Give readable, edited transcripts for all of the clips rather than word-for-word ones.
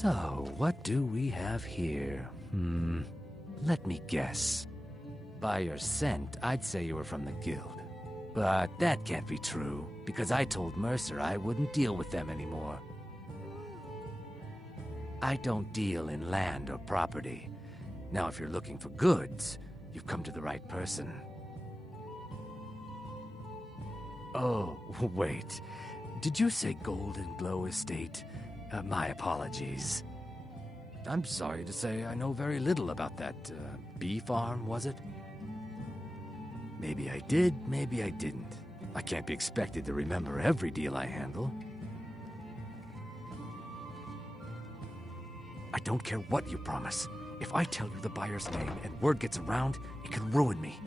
So, what do we have here? Let me guess. By your scent, I'd say you were from the guild. But that can't be true, because I told Mercer I wouldn't deal with them anymore. I don't deal in land or property. Now, if you're looking for goods, you've come to the right person. Oh, wait. Did you say Golden Glow Estate? My apologies. I'm sorry to say I know very little about that, bee farm, was it? Maybe I did, maybe I didn't. I can't be expected to remember every deal I handle. I don't care what you promise. If I tell you the buyer's name and word gets around, it can ruin me.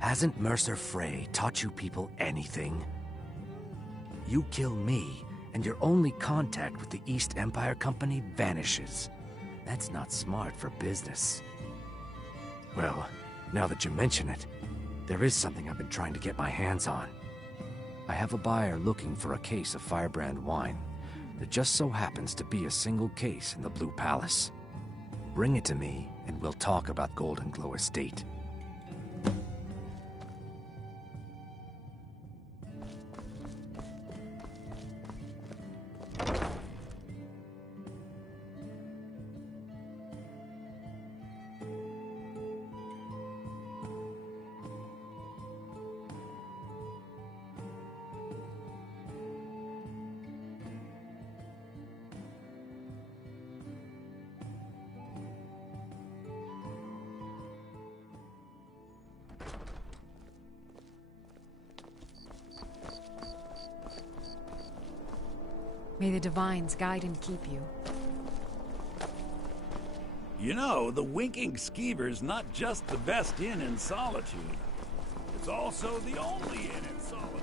Hasn't Mercer Frey taught you people anything? You kill me, and your only contact with the East Empire Company vanishes. That's not smart for business. Well, now that you mention it, there is something I've been trying to get my hands on. I have a buyer looking for a case of Firebrand wine. There just so happens to be a single case in the Blue Palace. Bring it to me, and we'll talk about Golden Glow Estate. May the Divines guide and keep you. You know, the Winking Skeever's not just the best inn in Solitude. It's also the only inn in Solitude.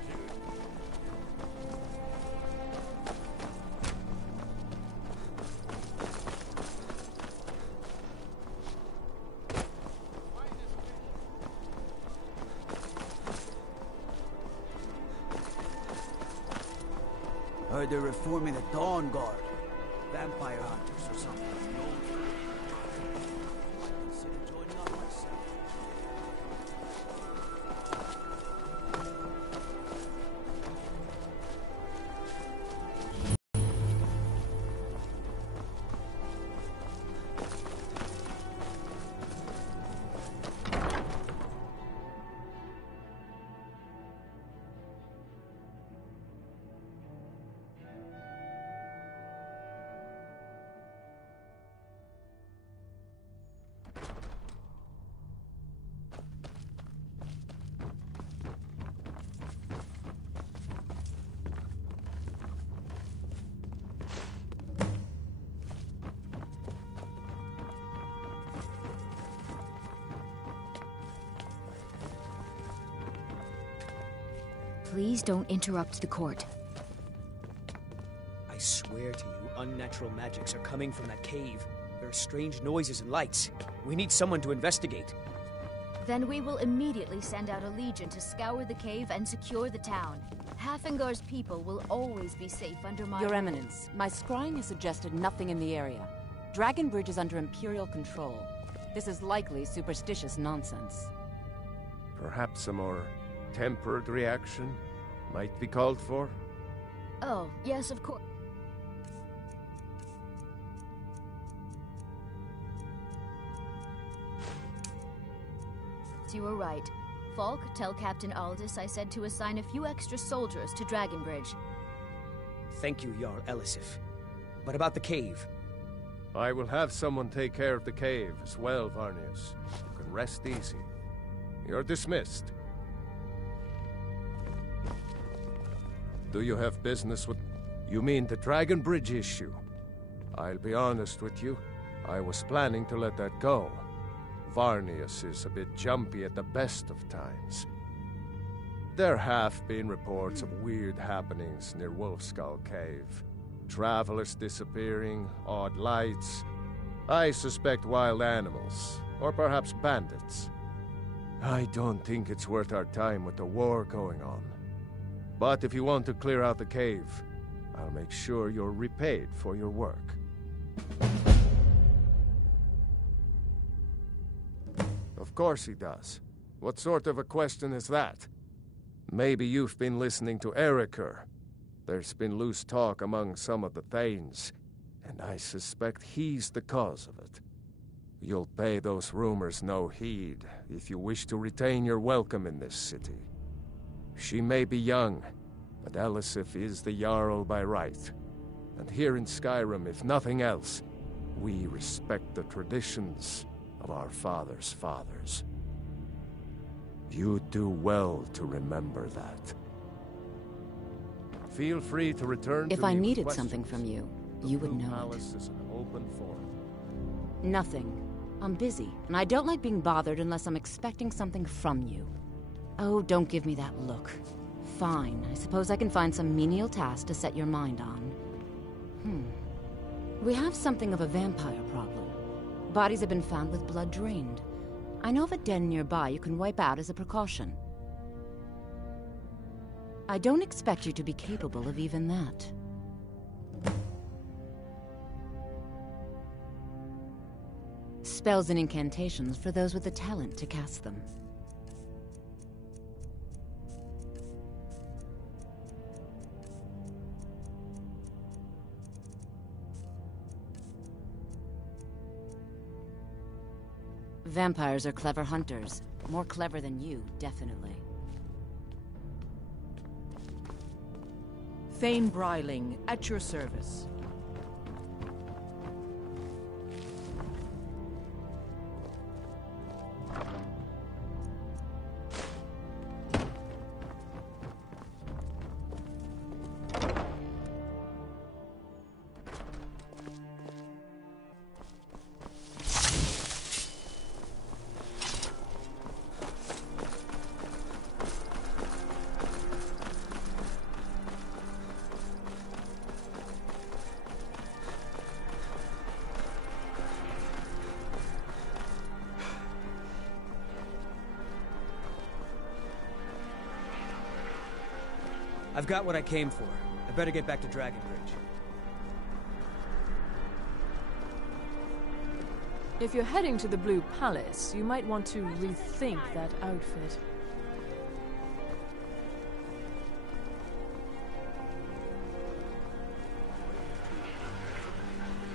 Heard they're reforming the Dawn Guard. Vampire hunters or something. Might consider joining up myself. Please don't interrupt the court. I swear to you, unnatural magics are coming from that cave. There are strange noises and lights. We need someone to investigate. Then we will immediately send out a legion to scour the cave and secure the town. Hafingar's people will always be safe under my... Your Eminence, my scrying has suggested nothing in the area. Dragon Bridge is under Imperial control. This is likely superstitious nonsense. Perhaps a more tempered reaction might be called for? Oh, yes, of course. You were right. Falk, tell Captain Aldous I said to assign a few extra soldiers to Dragonbridge. Thank you, Jarl Elisif. But about the cave? I will have someone take care of the cave as well, Varnius. You can rest easy. You're dismissed. Do you have business with... You mean the Dragon Bridge issue? I'll be honest with you. I was planning to let that go. Varnius is a bit jumpy at the best of times. There have been reports of weird happenings near Wolfskull Cave. Travelers disappearing, odd lights. I suspect wild animals, or perhaps bandits. I don't think it's worth our time with the war going on. But if you want to clear out the cave, I'll make sure you're repaid for your work. Of course he does. What sort of a question is that? Maybe you've been listening to Eriker. There's been loose talk among some of the Thanes, and I suspect he's the cause of it. You'll pay those rumors no heed if you wish to retain your welcome in this city. She may be young, but Elisif is the Jarl by right. And here in Skyrim, if nothing else, we respect the traditions of our fathers' fathers. You'd do well to remember that. Feel free to return to If me I with needed questions. something from you, you would Blue know Palace is an open forum. it. Nothing. I'm busy, and I don't like being bothered unless I'm expecting something from you. Oh, don't give me that look. Fine, I suppose I can find some menial task to set your mind on. We have something of a vampire problem. Bodies have been found with blood drained. I know of a den nearby you can wipe out as a precaution. I don't expect you to be capable of even that. Spells and incantations for those with the talent to cast them. Vampires are clever hunters. More clever than you, definitely. Thane Bryling, at your service. I've got what I came for. I better get back to Dragonbridge. If you're heading to the Blue Palace, you might want to rethink that outfit.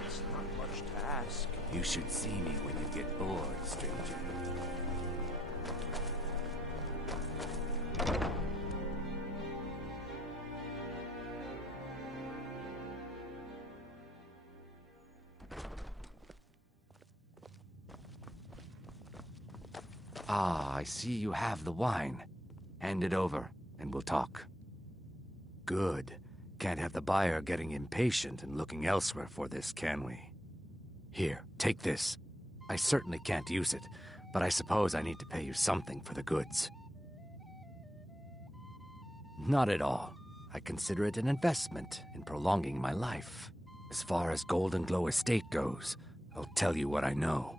It's not much to ask. You should see me when you get bored, stranger. Ah, I see you have the wine. Hand it over, and we'll talk. Good. Can't have the buyer getting impatient and looking elsewhere for this, can we? Here, take this. I certainly can't use it, but I suppose I need to pay you something for the goods. Not at all. I consider it an investment in prolonging my life. As far as Golden Glow Estate goes, I'll tell you what I know.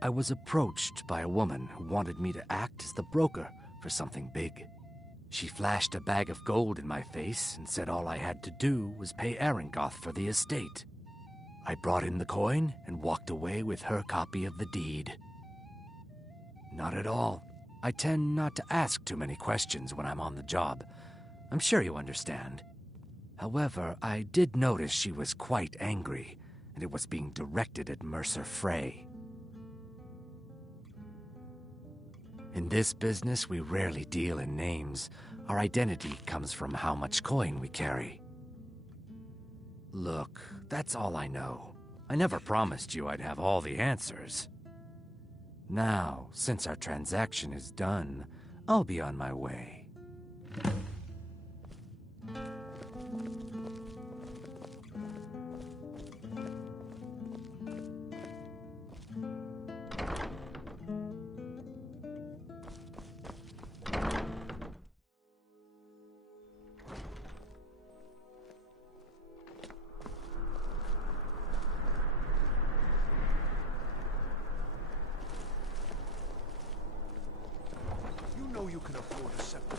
I was approached by a woman who wanted me to act as the broker for something big. She flashed a bag of gold in my face and said all I had to do was pay Arangoth for the estate. I brought in the coin and walked away with her copy of the deed. Not at all. I tend not to ask too many questions when I'm on the job. I'm sure you understand. However, I did notice she was quite angry, and it was being directed at Mercer Frey. In this business, we rarely deal in names. Our identity comes from how much coin we carry. Look, that's all I know. I never promised you I'd have all the answers. Now, since our transaction is done, I'll be on my way. You know you can afford a separate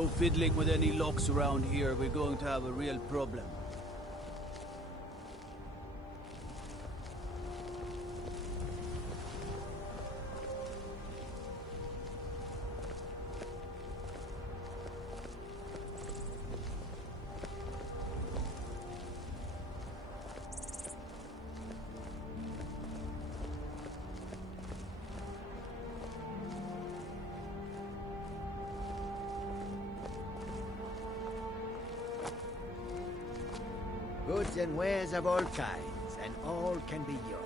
Go fiddling with any locks around here, we're going to have a real problem. Goods and wares of all kinds, and all can be yours.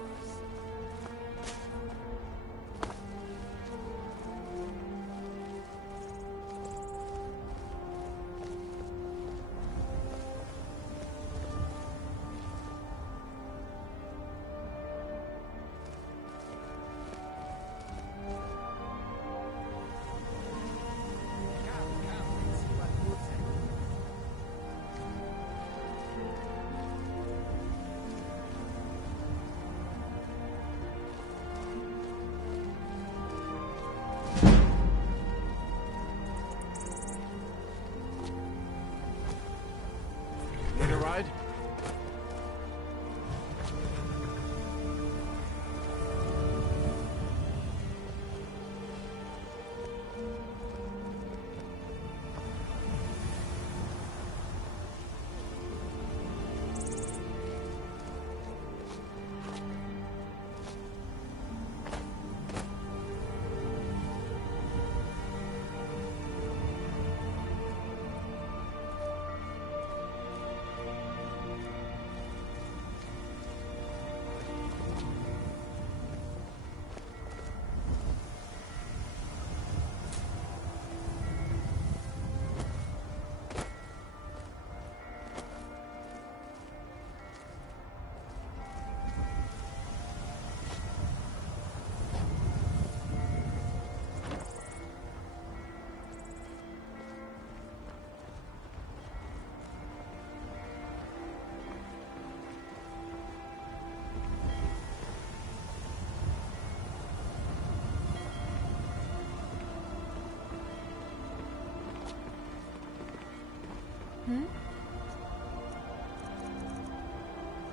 Need a ride?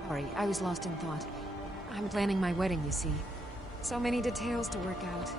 Sorry, I was lost in thought. I'm planning my wedding, you see. So many details to work out.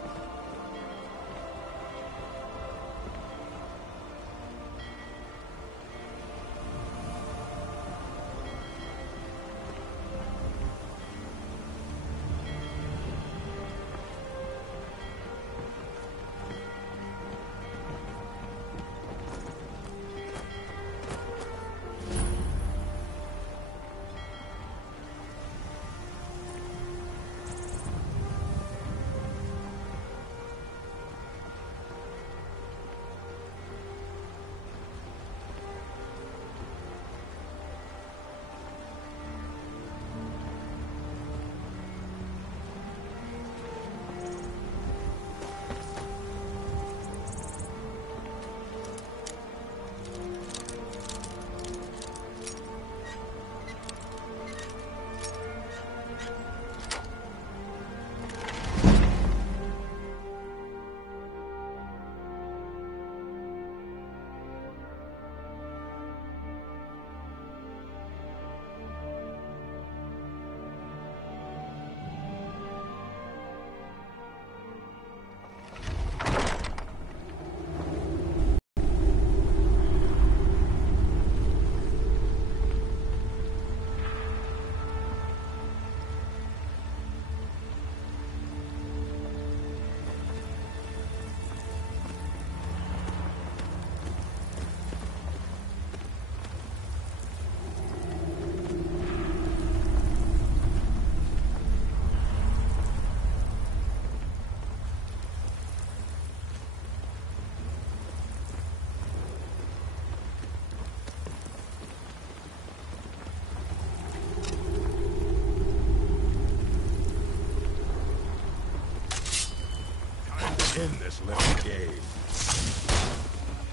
In this little cave.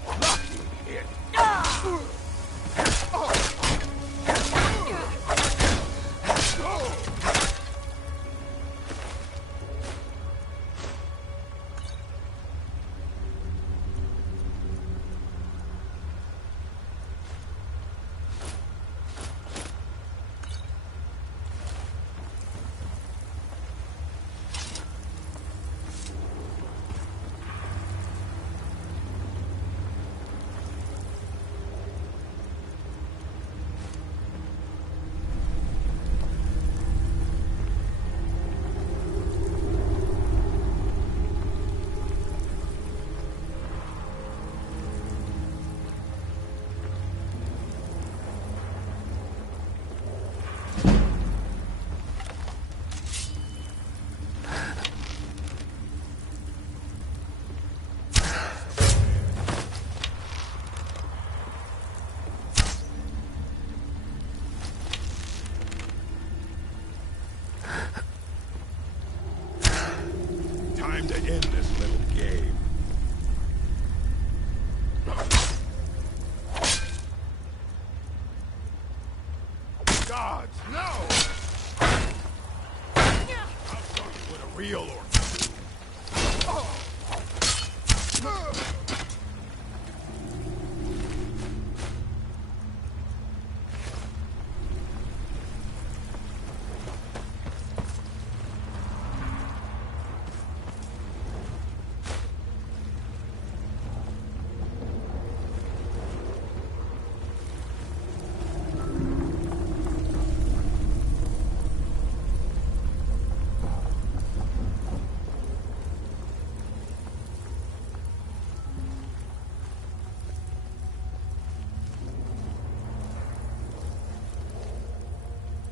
Lucky hit. gods, no! I'll show you what a real orc is.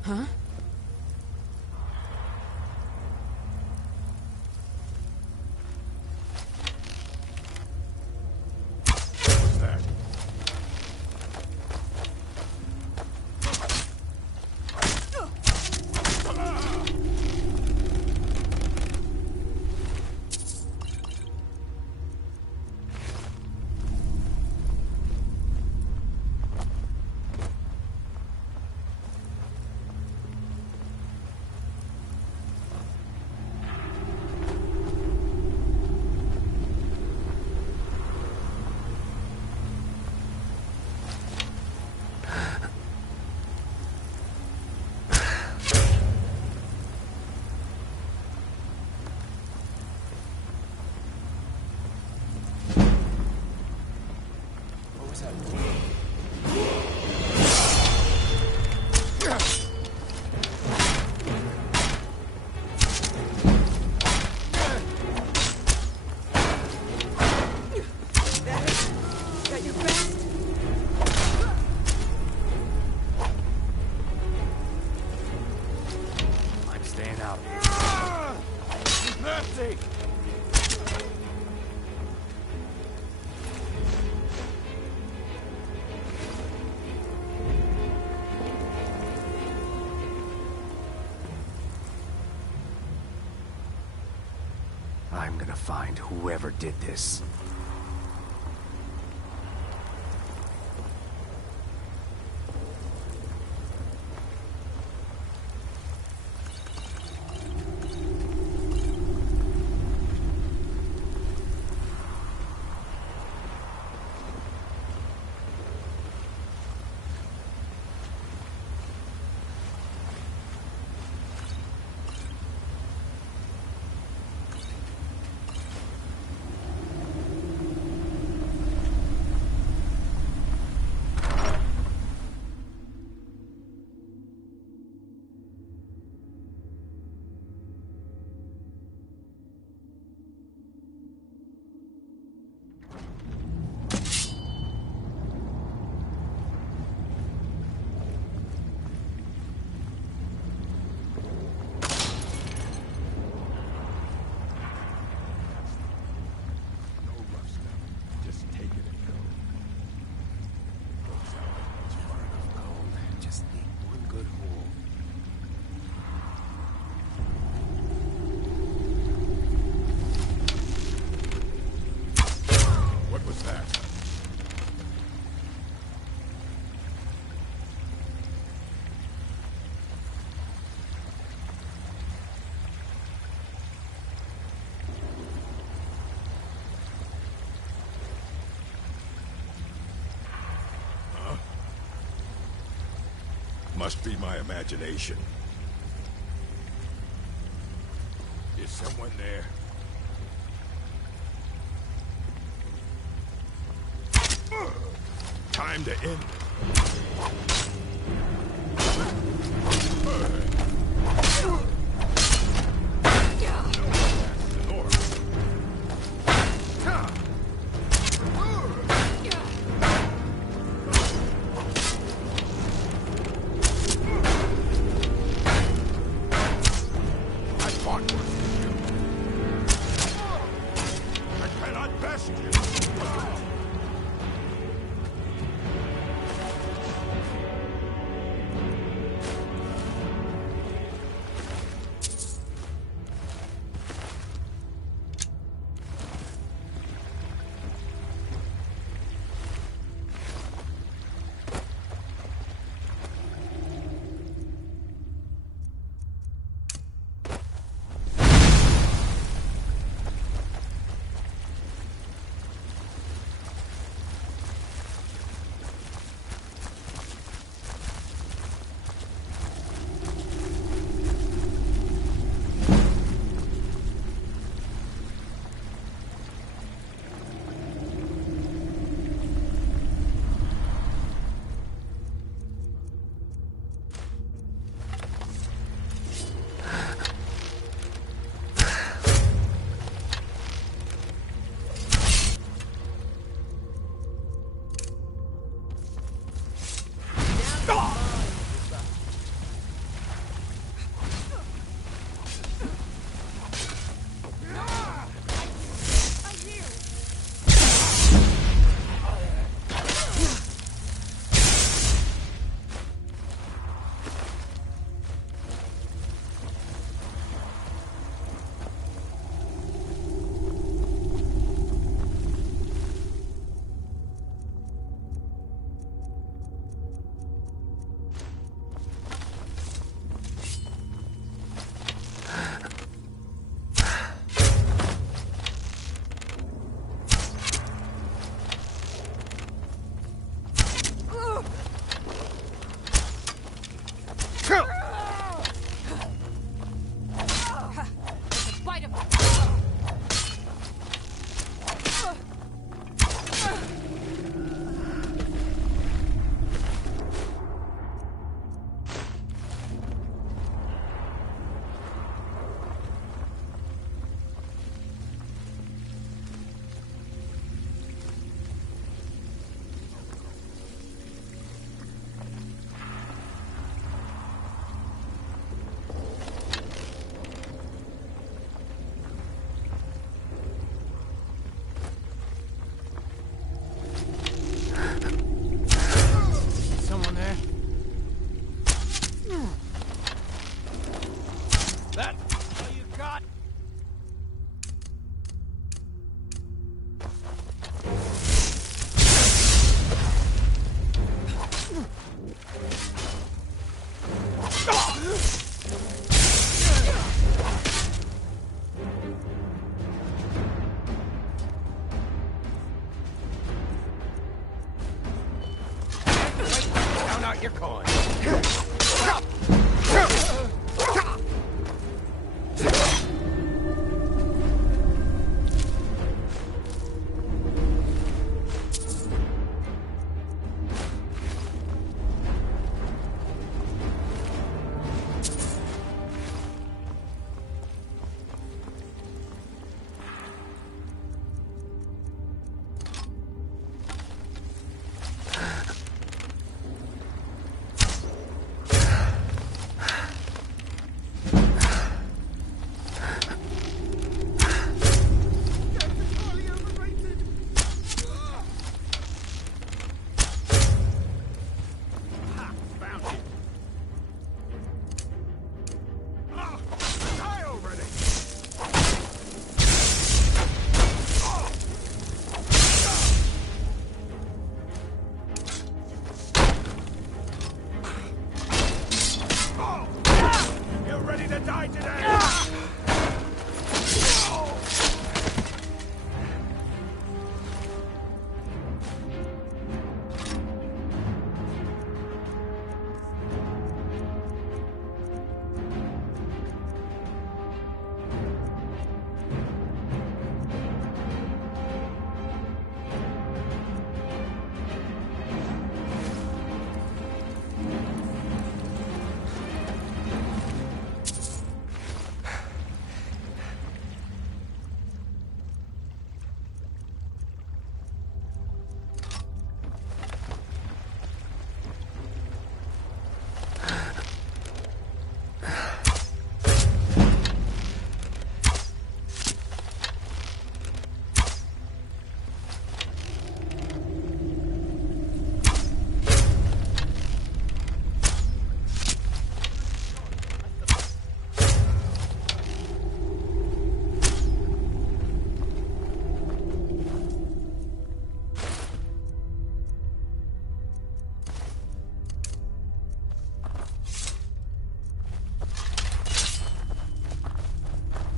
Huh? What was that? I'm staying out. Mercy! I'm gonna find whoever did this. Must be my imagination. Is someone there? Time to end it. got your coin.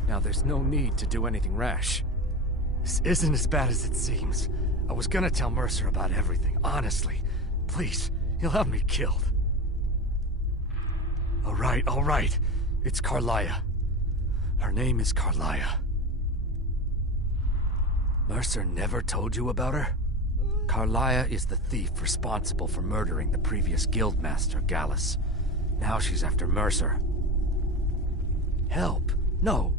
Now, there's no need to do anything rash. This isn't as bad as it seems. I was gonna tell Mercer about everything, honestly. Please, he'll have me killed. All right. It's Carlia. Her name is Carlia. Mercer never told you about her? Carlia is the thief responsible for murdering the previous guildmaster, Gallus. Now she's after Mercer. Help? No.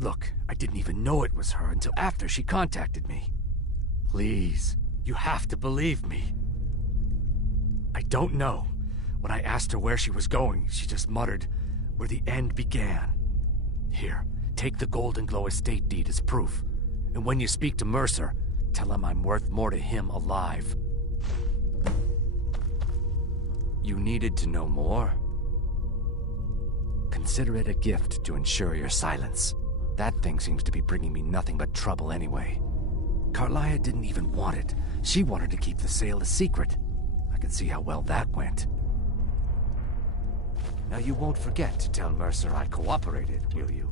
Look, I didn't even know it was her until after she contacted me. Please, you have to believe me. I don't know. When I asked her where she was going, she just muttered, "Where the end began." Here, take the Golden Glow estate deed as proof. And when you speak to Mercer, tell him I'm worth more to him alive. You needed to know more? Consider it a gift to ensure your silence. That thing seems to be bringing me nothing but trouble anyway. Carlia didn't even want it. She wanted to keep the sale a secret. I can see how well that went. Now you won't forget to tell Mercer I cooperated, will you?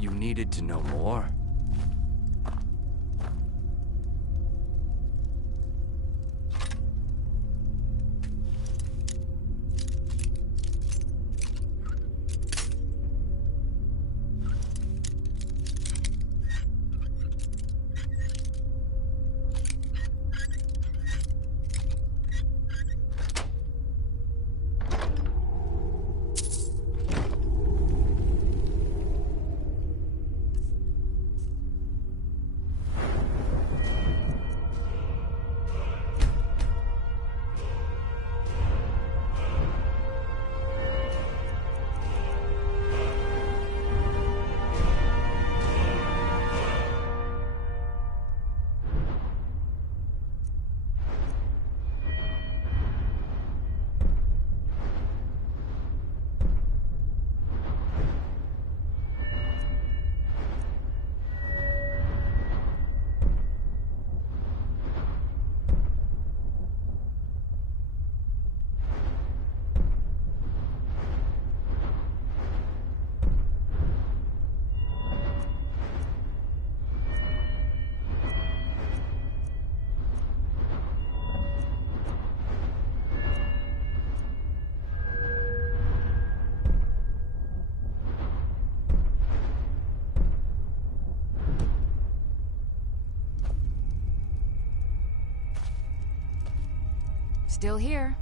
You needed to know more? Still here.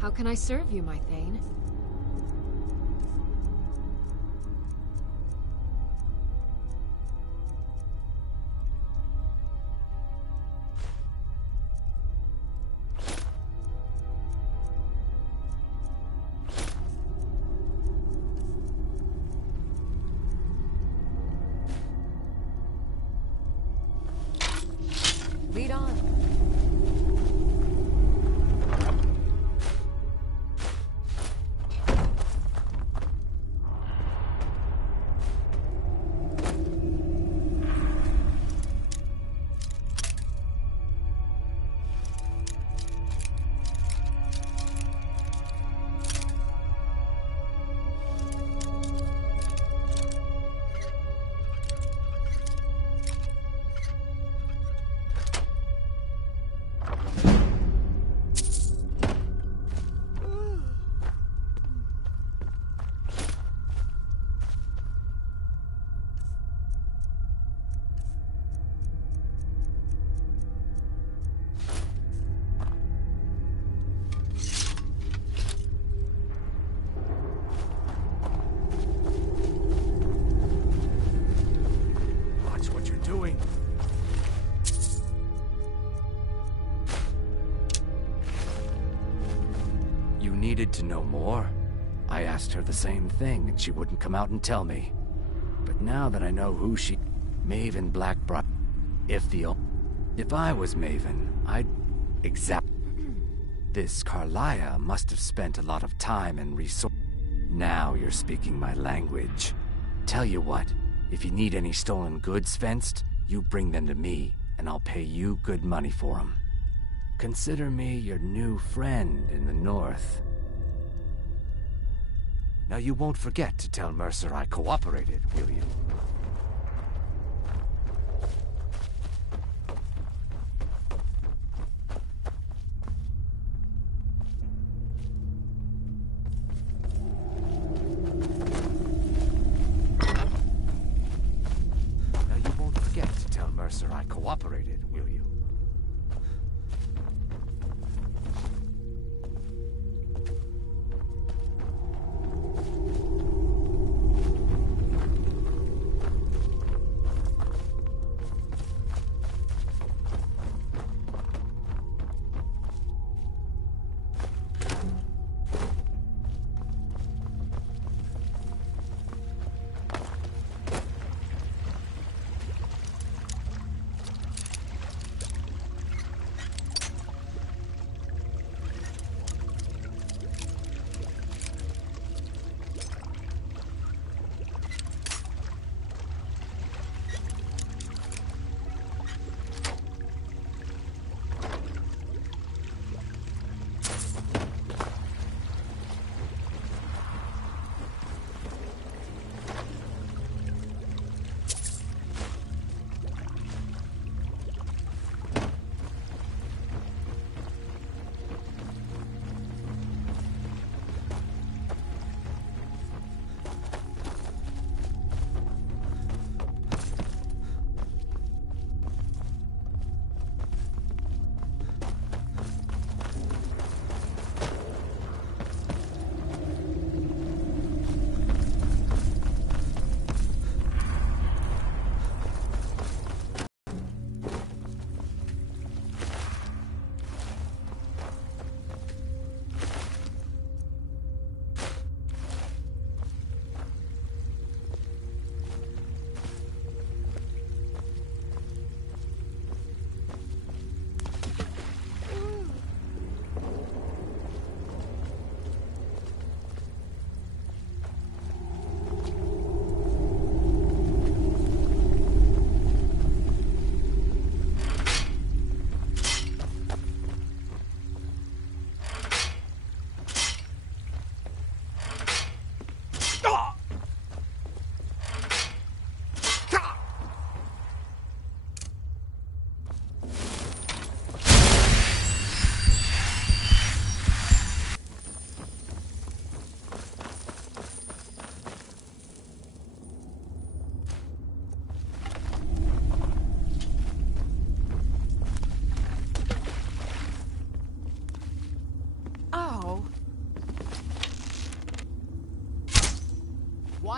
How can I serve you, my Thane? Lead on. Needed to know more. I asked her the same thing, and she wouldn't come out and tell me. But now that I know who she... Maven Blackbriar... If I was Maven, I'd... This Carlia must have spent a lot of time and resource... Now you're speaking my language. Tell you what, if you need any stolen goods fenced, you bring them to me, and I'll pay you good money for them. Consider me your new friend in the north. Now you won't forget to tell Mercer I cooperated, will you? Now you won't forget to tell Mercer I cooperated, will you?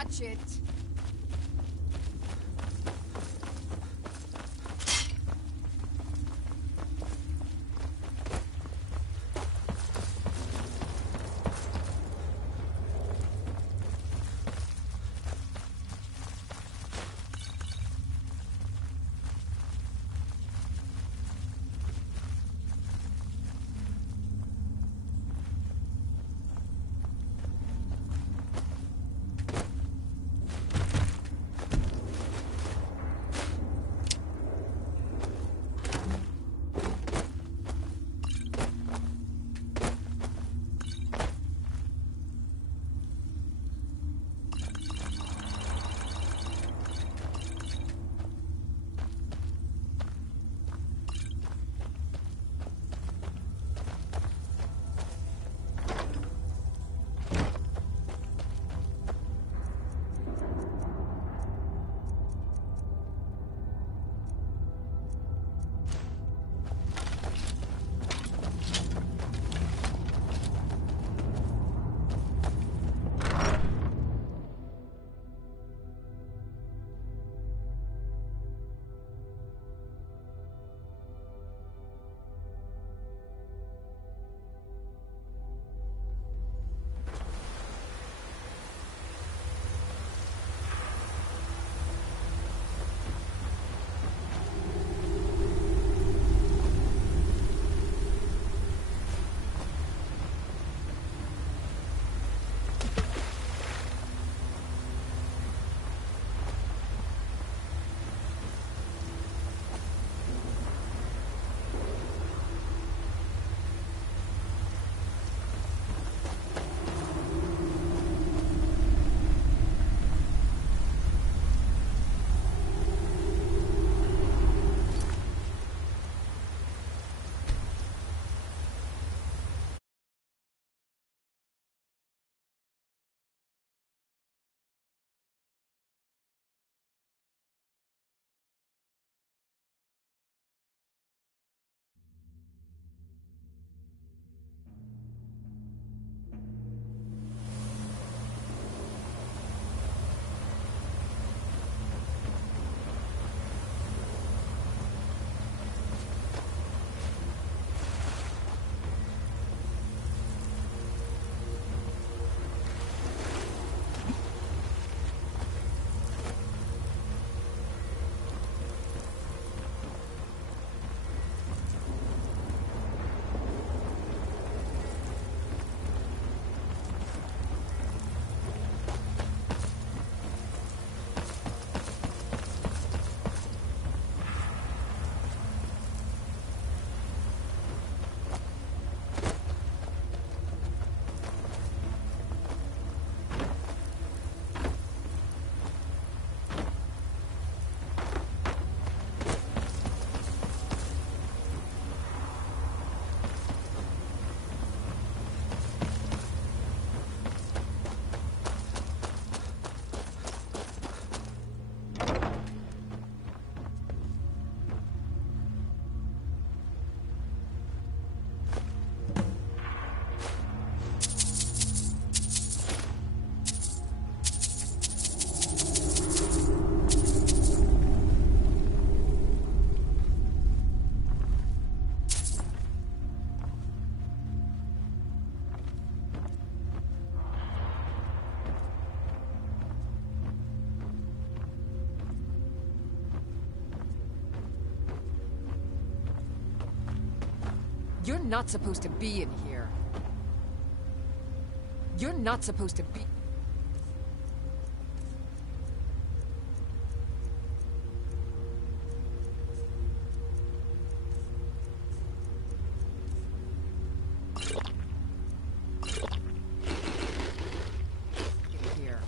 Watch it. You're not supposed to be in here. You're not supposed to be... here.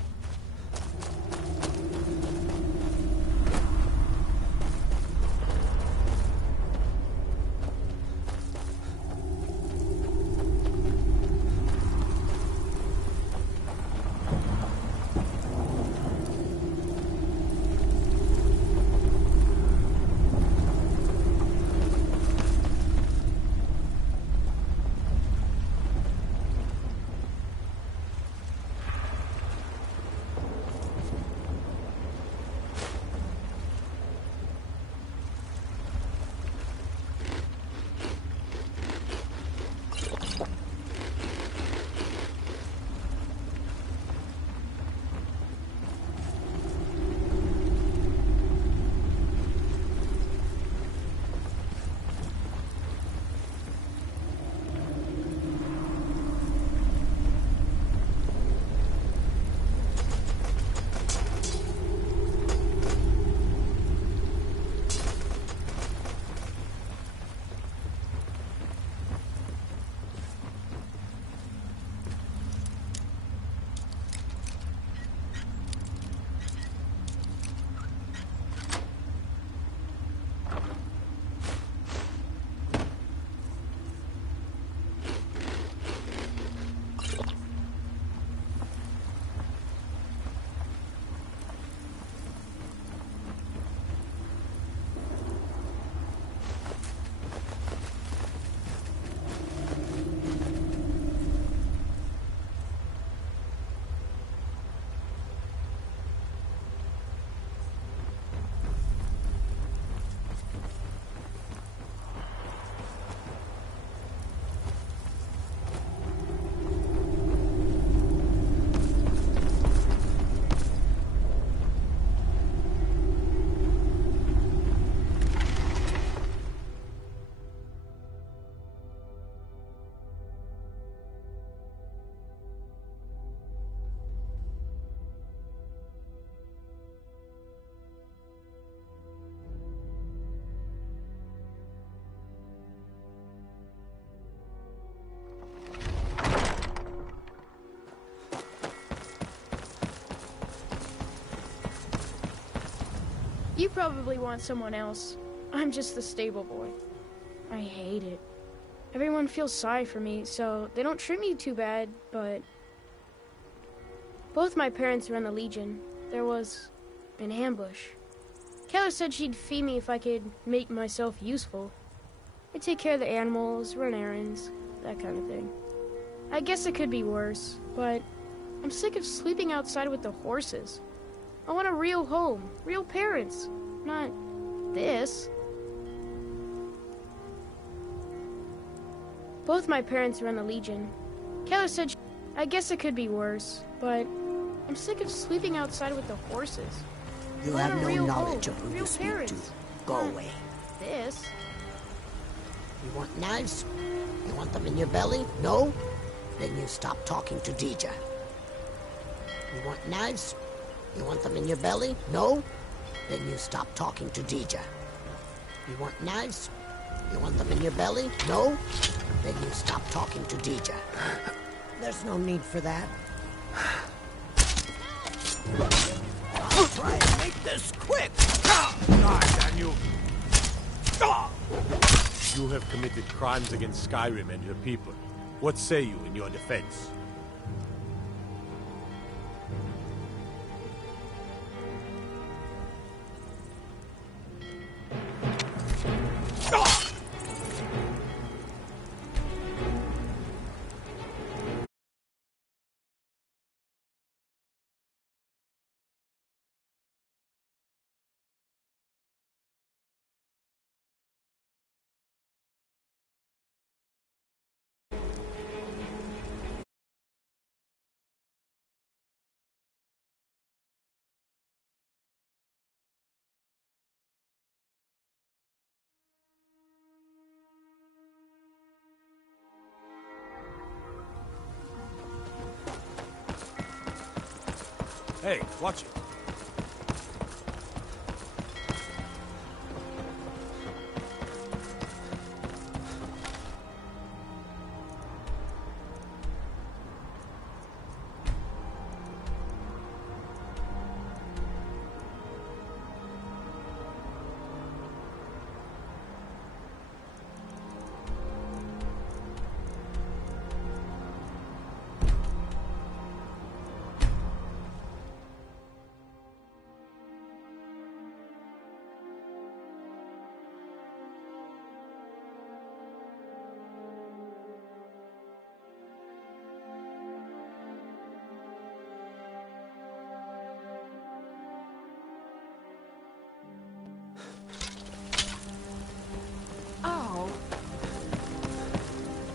You probably want someone else. I'm just the stable boy. I hate it. Everyone feels sorry for me, so they don't treat me too bad, but... Both my parents were in the Legion. There was an ambush. Keller said she'd fee me if I could make myself useful. I take care of the animals, run errands, that kind of thing. I guess it could be worse, but I'm sick of sleeping outside with the horses. I want a real home, real parents, not this. Both my parents were in the Legion. Keller said I guess it could be worse, but I'm sick of sleeping outside with the horses. You have no knowledge of who you speak to. Go away. This. You want knives? You want them in your belly? No? Then you stop talking to Dija. You want knives? You want them in your belly? No? Then you stop talking to Dija. You want knives? You want them in your belly? No? Then you stop talking to Dija. There's no need for that. I'll try and make this quick! Die, damn you! You have committed crimes against Skyrim and your people. What say you in your defense? Hey, watch it.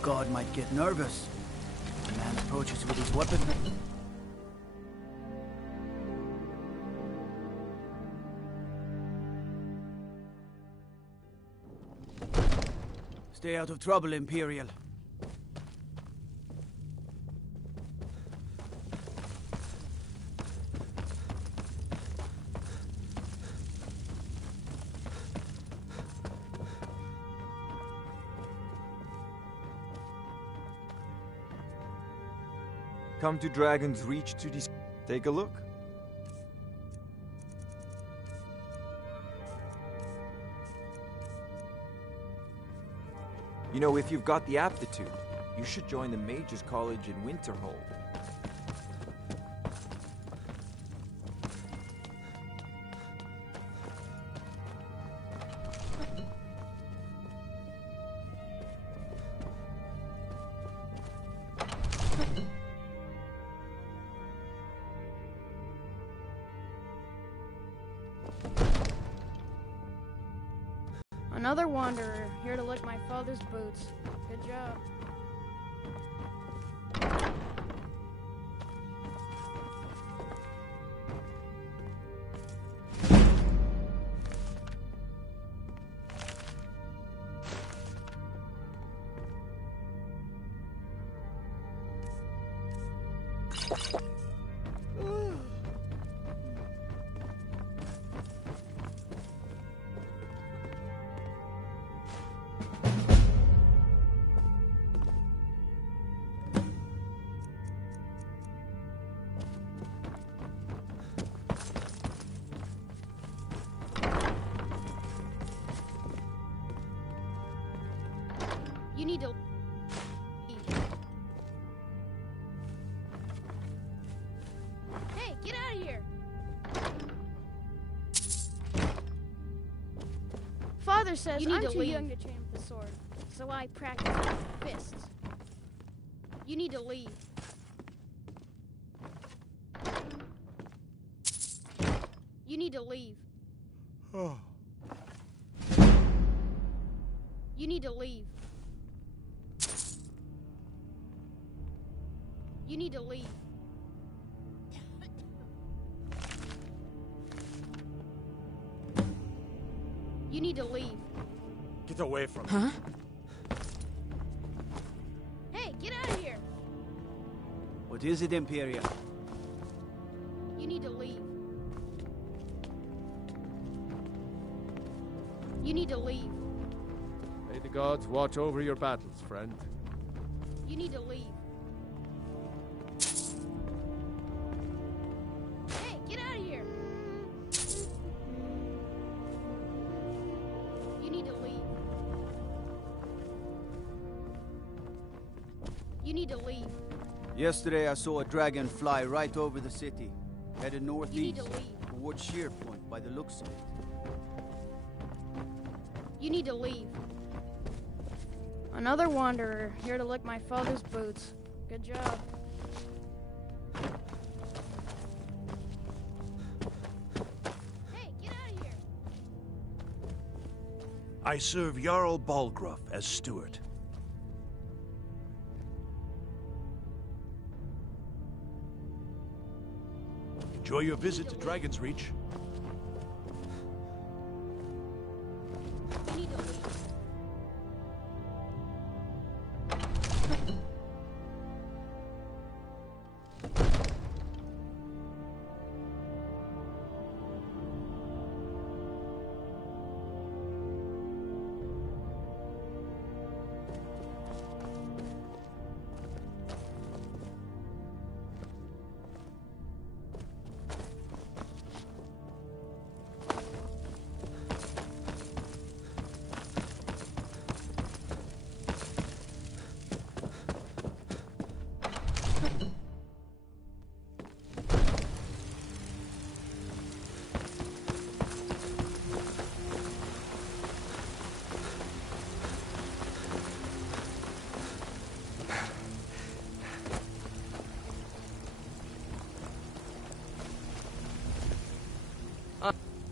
God might get nervous. A man approaches with his weapon. Stay out of trouble, Imperial. Come to Dragon's Reach to take a look. You know, if you've got the aptitude, you should join the Mages College in Winterhold. Another wanderer, here to lick my father's boots. Good job. You need to... Hey, get out of here! Father says I'm too young to train with the sword, so I practice with fists. You need to leave. You need to leave. You need to leave. You need to leave. You need to leave. Get away from me. Huh? Hey, get out of here! What is it, Imperial? You need to leave. You need to leave. May the gods watch over your battles, friend. You need to leave. Hey, get out of here! You need to leave. You need to leave. Yesterday I saw a dragon fly right over the city, headed northeast. You need to leave. Towards Sheer Point by the looks of it. You need to leave. Another wanderer, here to lick my father's boots. Good job. Hey, get out of here! I serve Jarl Balgruuf as steward. Enjoy your visit to Dragon's Reach. You need to leave.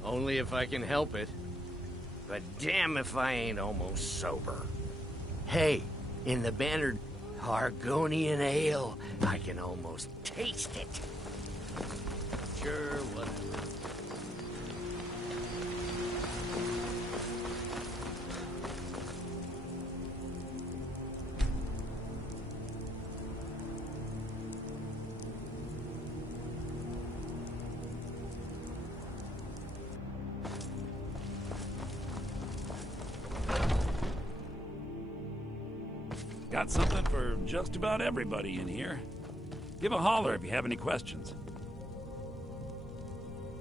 Only if I can help it. But damn if I ain't almost sober. Hey, in the bannered Argonian ale, I can almost taste it. Sure, whatever. Got something for just about everybody in here. Give a holler if you have any questions.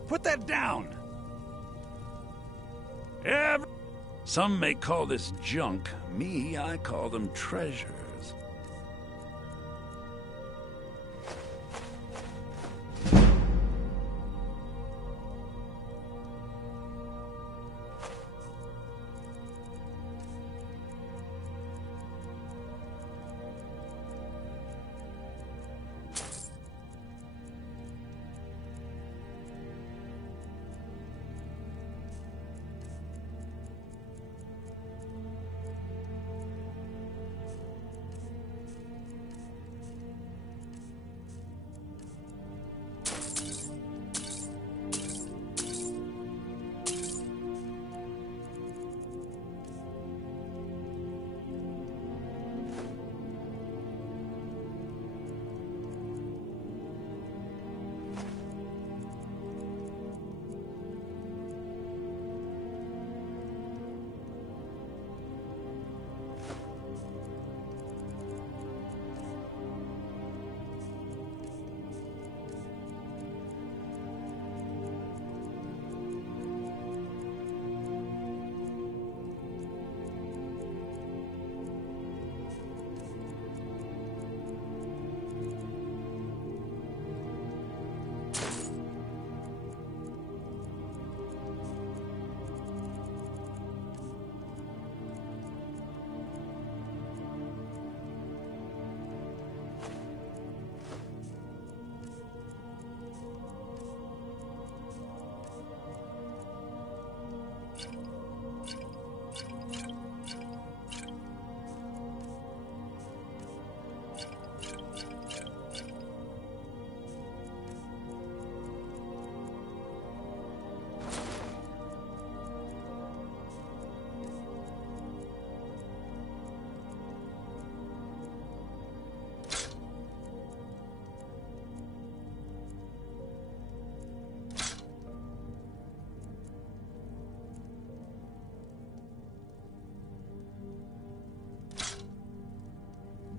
Put that down! Some may call this junk. Me, I call them treasures.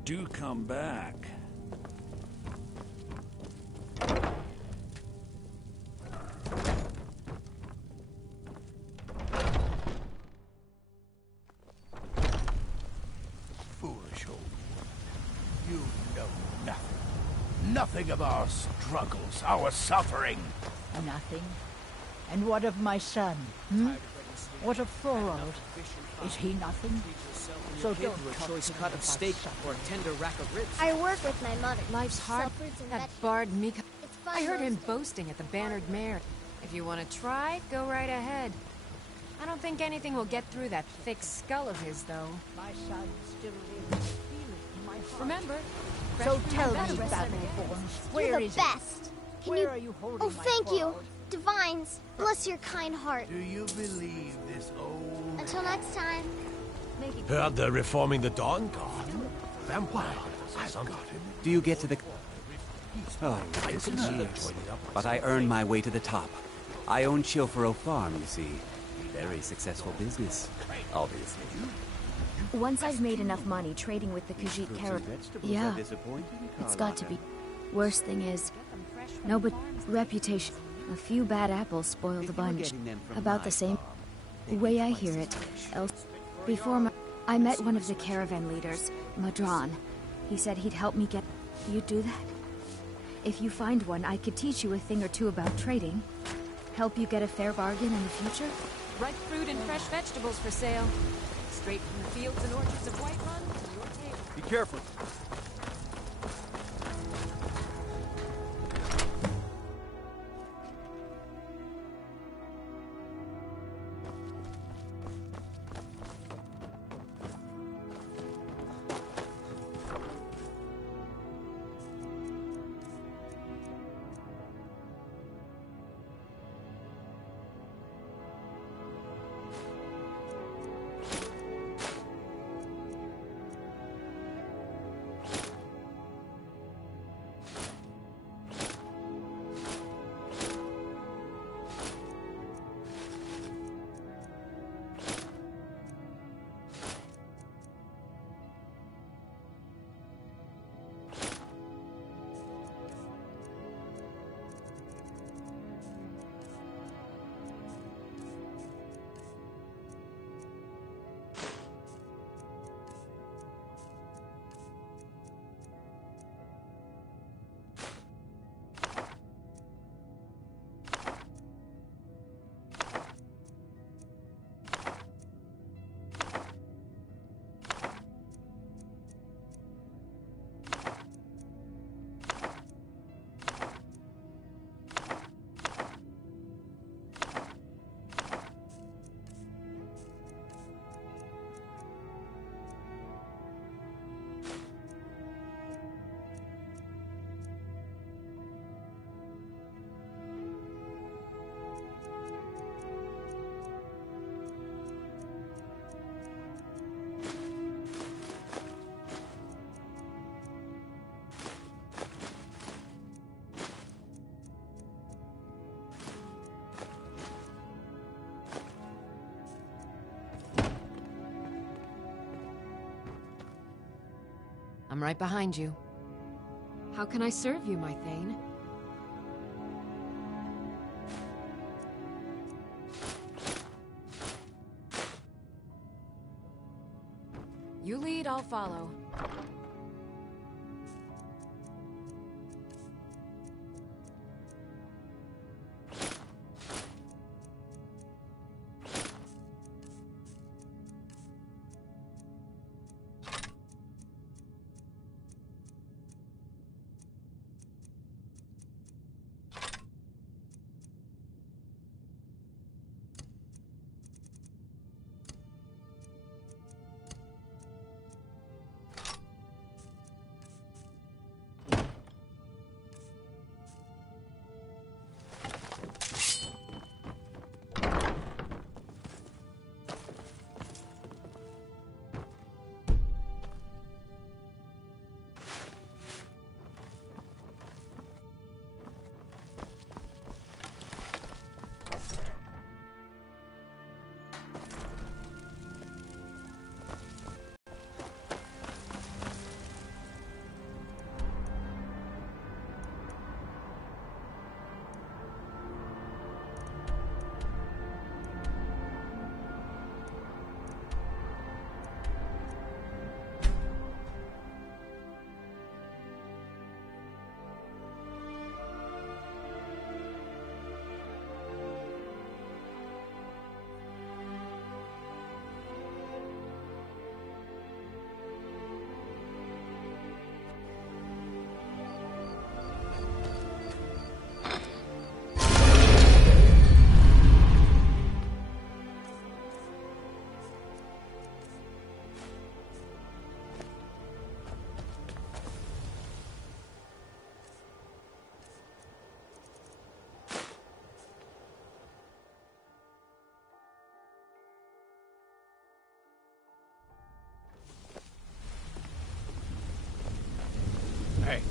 do come back. Foolish old woman. You know nothing. Nothing of our struggles, our suffering. Nothing. And what of my son? Hmm? What of Thorold? Is he nothing? So don't a choice cut of steak or a tender rack of ribs. I work with my mother. Life's hard. Suffrage and That bard Mika. It's fun, I heard him Rosa. boasting at the Bannered Mare. If you want to try, go right ahead. I don't think anything will get through that thick skull of his, though. My son still lives. Feeling in my heart. Remember? So fresh tell from me, the Battleborns, You're where the is best. Can Where you... are you holding Oh, my thank you. Thorold? Divines, bless your kind heart. Do you believe this old... Until next time. Heard they're reforming the Dawn Guard. Vampire. I've got him. Do you get to the... Oh, it's me. But I earned my way to the top. I own Chilfero Farm, you see. Very successful business, obviously. Once I've made enough money trading with the Khajiit caravan... Yeah, it's got to be. Worst thing is... No, but reputation. A few bad apples spoiled a bunch. About the same... way I hear it. Before I met one of the caravan leaders, Madron. He said he'd help me get... You'd do that? If you find one, I could teach you a thing or two about trading. Help you get a fair bargain in the future? Ripe fruit and fresh vegetables for sale. Straight from the fields and orchards of Whiterun to your table. Be careful. I'm right behind you. How can I serve you, my Thane? You lead, I'll follow.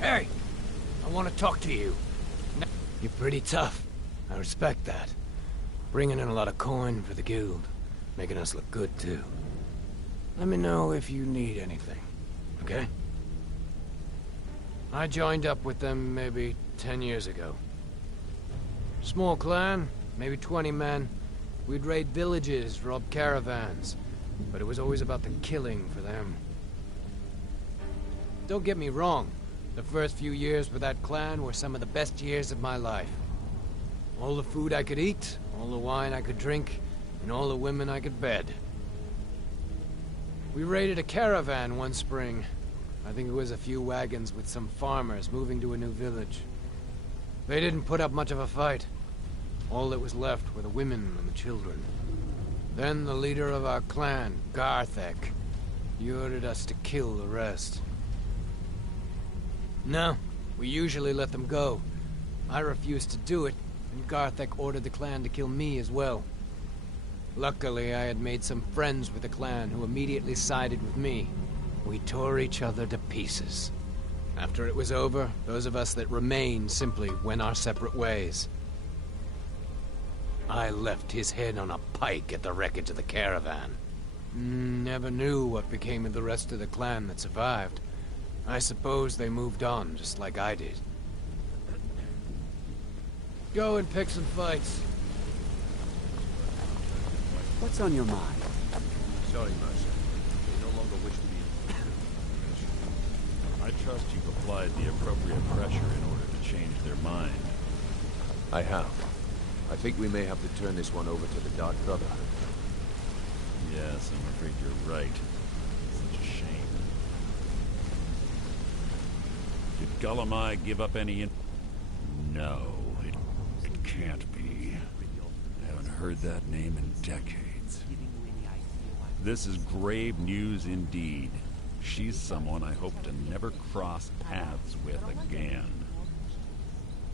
Hey! I want to talk to you. You're pretty tough. I respect that. Bringing in a lot of coin for the guild. Making us look good, too. Let me know if you need anything, okay? I joined up with them maybe 10 years ago. Small clan, maybe 20 men. We'd raid villages, rob caravans. But it was always about the killing for them. Don't get me wrong. The first few years with that clan were some of the best years of my life. All the food I could eat, all the wine I could drink, and all the women I could bed. We raided a caravan one spring. I think it was a few wagons with some farmers moving to a new village. They didn't put up much of a fight. All that was left were the women and the children. Then the leader of our clan, Garthek, he ordered us to kill the rest. No, we usually let them go. I refused to do it, and Garthek ordered the clan to kill me as well. Luckily, I had made some friends with the clan who immediately sided with me. We tore each other to pieces. After it was over, those of us that remained simply went our separate ways. I left his head on a pike at the wreckage of the caravan. Never knew what became of the rest of the clan that survived. I suppose they moved on, just like I did. Go and pick some fights. What's on your mind? Sorry, Mercer. They no longer wish to be... I trust you've applied the appropriate pressure in order to change their mind. I have. I think we may have to turn this one over to the Dark Brotherhood. Yes, I'm afraid you're right. Such a shame. Did Gullamai give up any No, it can't be. I haven't heard that name in decades. This is grave news indeed. She's someone I hope to never cross paths with again.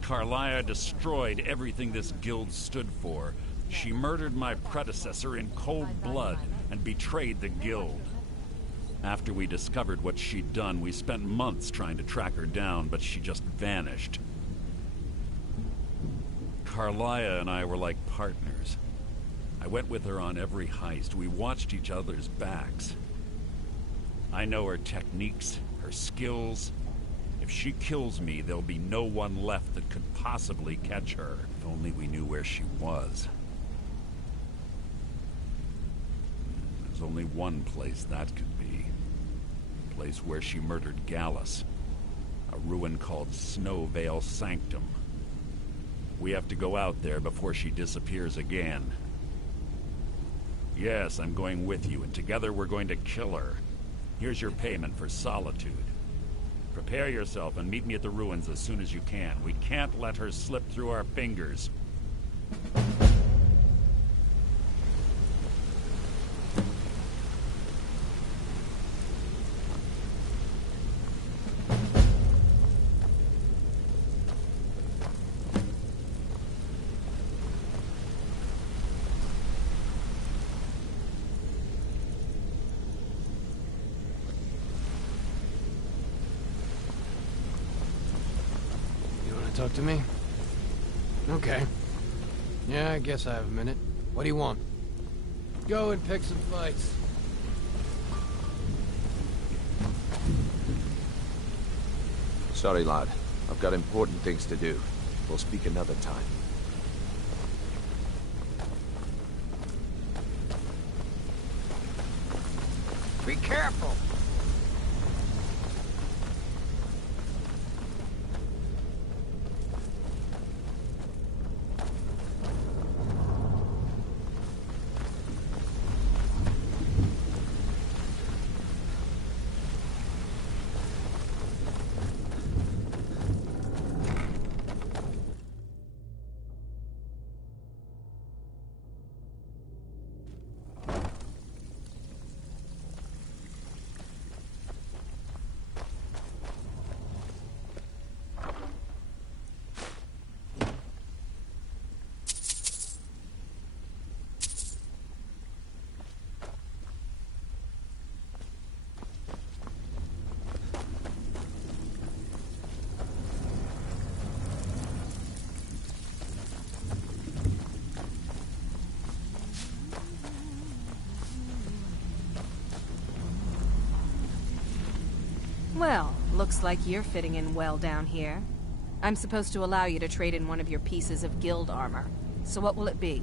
Carlia destroyed everything this guild stood for. She murdered my predecessor in cold blood and betrayed the guild. After we discovered what she'd done, we spent months trying to track her down, but she just vanished. Carlia and I were like partners. I went with her on every heist. We watched each other's backs. I know her techniques, her skills. If she kills me, there'll be no one left that could possibly catch her. If only we knew where she was. There's only one place that could be. A place where she murdered Gallus. A ruin called Snow Vale Sanctum. We have to go out there before she disappears again. Yes, I'm going with you, and together we're going to kill her. Here's your payment for solitude. Prepare yourself and meet me at the ruins as soon as you can. We can't let her slip through our fingers. Talk to me? Okay. Yeah, I guess I have a minute. What do you want? Go and pick some fights. Sorry, lad. I've got important things to do. We'll speak another time. Be careful! Well, looks like you're fitting in well down here. I'm supposed to allow you to trade in one of your pieces of guild armor. So what will it be?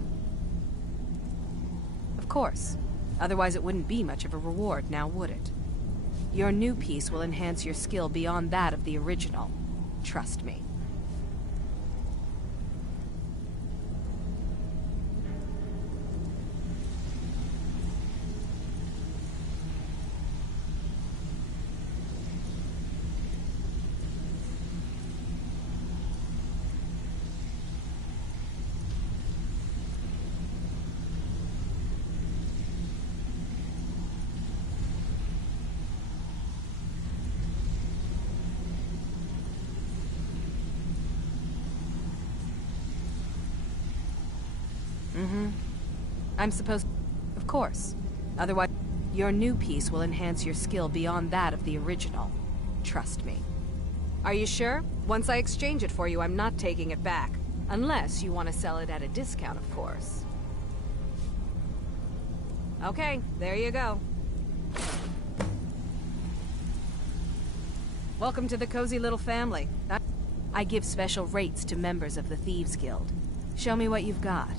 Of course. Otherwise it wouldn't be much of a reward, now would it? Your new piece will enhance your skill beyond that of the original. Trust me. I'm supposed... Of course. Otherwise, your new piece will enhance your skill beyond that of the original. Trust me. Are you sure? Once I exchange it for you, I'm not taking it back. Unless you want to sell it at a discount, of course. Okay, there you go. Welcome to the cozy little family. I give special rates to members of the Thieves Guild. Show me what you've got.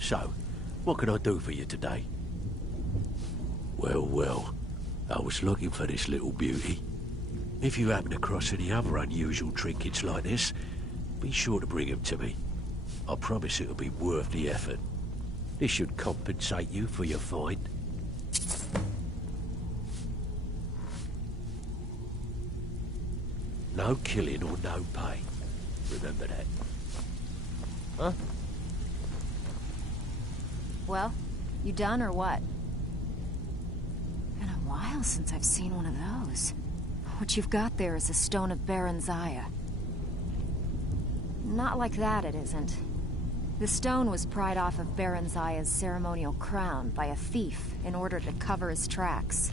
So, what can I do for you today? Well, I was looking for this little beauty. If you happen across any other unusual trinkets like this, be sure to bring them to me. I promise it'll be worth the effort. This should compensate you for your find. No killing or no pay. Remember that. Huh? Well, you done or what? Been a while since I've seen one of those. What you've got there is a stone of Baron Zaya. Not like that, it isn't. The stone was pried off of Baron Zaya's ceremonial crown by a thief in order to cover his tracks.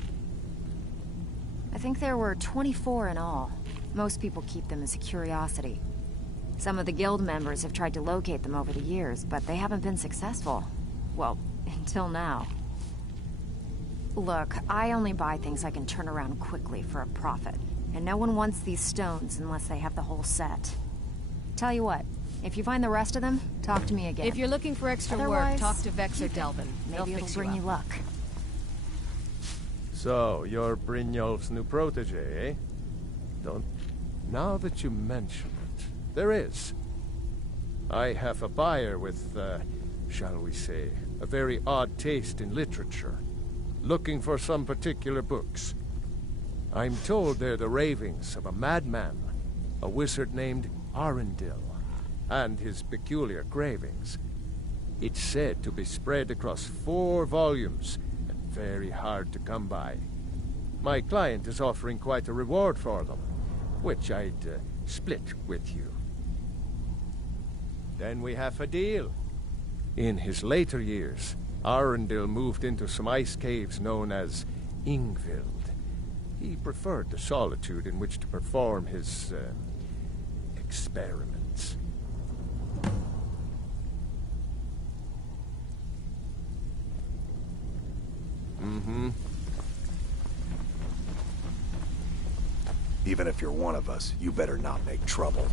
I think there were 24 in all. Most people keep them as a curiosity. Some of the guild members have tried to locate them over the years, but they haven't been successful. Well, until now. Look, I only buy things I can turn around quickly for a profit. And no one wants these stones unless they have the whole set. Tell you what, if you find the rest of them, talk to me again. If you're looking for extra work, talk to Vex or Delvin. Maybe it'll bring you luck. So, you're Brynjolf's new protege, eh? Don't... Now that you mention it, there is. I have a buyer with, shall we say, a very odd taste in literature. Looking for some particular books. I'm told they're the ravings of a madman, a wizard named Arundel, and his peculiar cravings. It's said to be spread across 4 volumes, and very hard to come by. My client is offering quite a reward for them, which I'd split with you. Then we have a deal. In his later years, Arundel moved into some ice caves known as Ingvild. He preferred the solitude in which to perform his experiments. Even if you're one of us, you better not make trouble.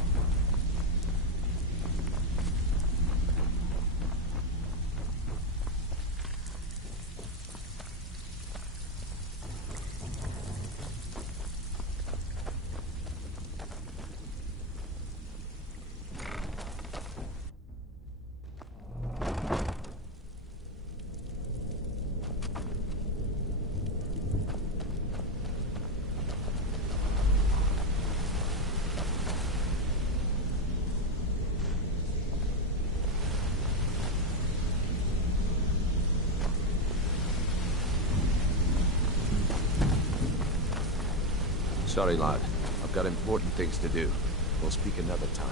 Sorry, lad. I've got important things to do. We'll speak another time.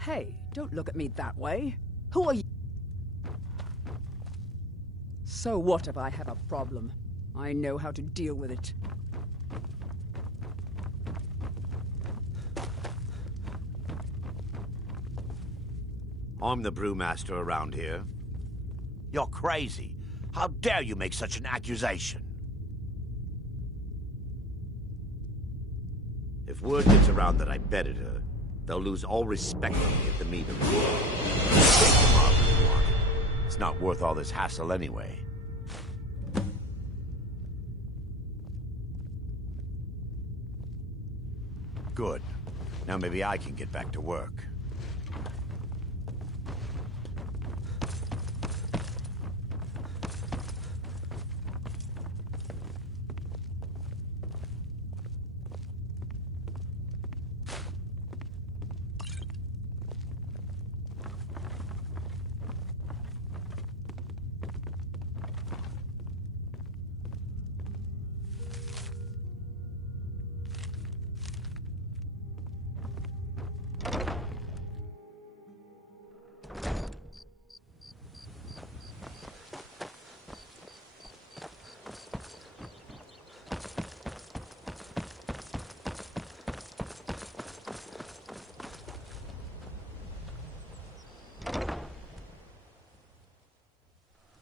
Hey, don't look at me that way. Who are you? So what if I have a problem? I know how to deal with it. I'm the brewmaster around here. You're crazy. How dare you make such an accusation? If word gets around that I bedded her, they'll lose all respect for me at the meeting. It's not worth all this hassle anyway. Good. Now maybe I can get back to work.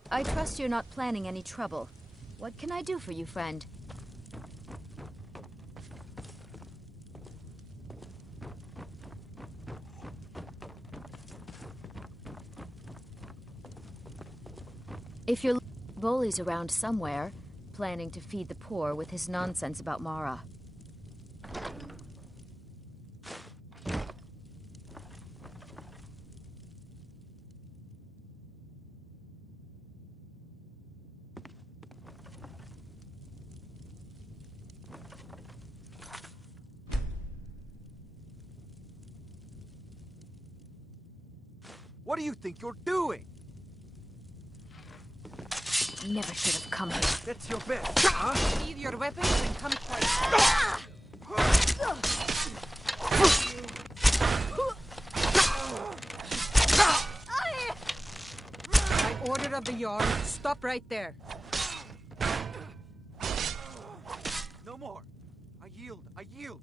I trust you're not planning any trouble. What can I do for you, friend? If you're Bully's around somewhere, planning to feed the poor with his nonsense about Mara. What do you think you're doing? Never should have come here. That's your best, huh? Sheathe your weapons and come try. By order of the Jarl, stop right there. No more. I yield. I yield.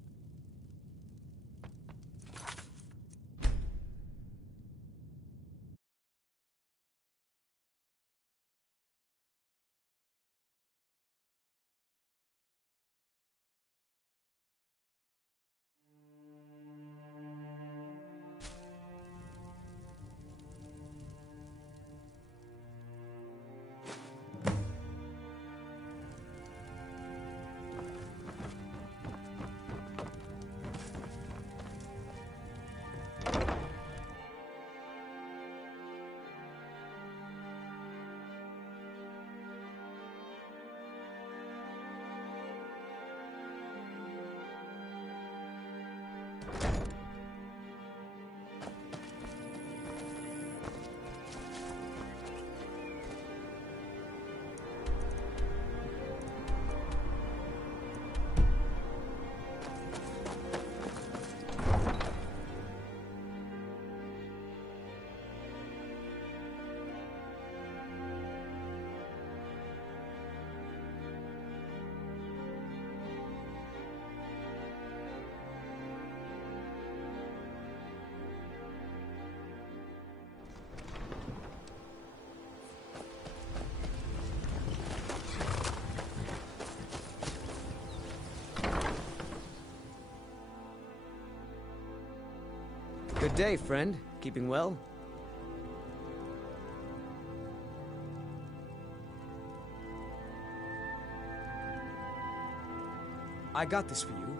Good day, friend. Keeping well? I got this for you.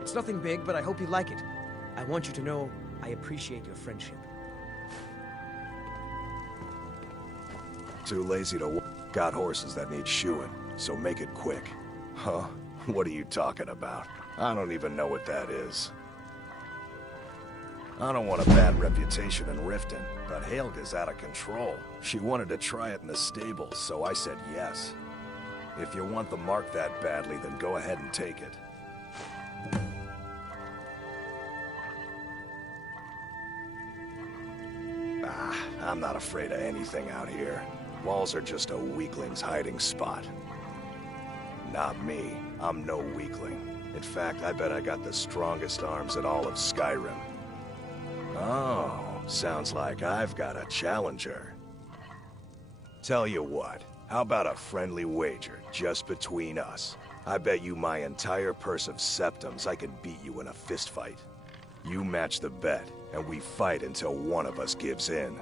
It's nothing big, but I hope you like it. I want you to know I appreciate your friendship. Too lazy to got horses that need shoeing, so make it quick. Huh? What are you talking about? I don't even know what that is. I don't want a bad reputation in Riften, but Helga's out of control. She wanted to try it in the stables, so I said yes. If you want the mark that badly, then go ahead and take it. I'm not afraid of anything out here. Walls are just a weakling's hiding spot. Not me. I'm no weakling. In fact, I bet I got the strongest arms in all of Skyrim. Oh, sounds like I've got a challenger. Tell you what, how about a friendly wager just between us? I bet you my entire purse of septums I could beat you in a fistfight. You match the bet, and we fight until one of us gives in.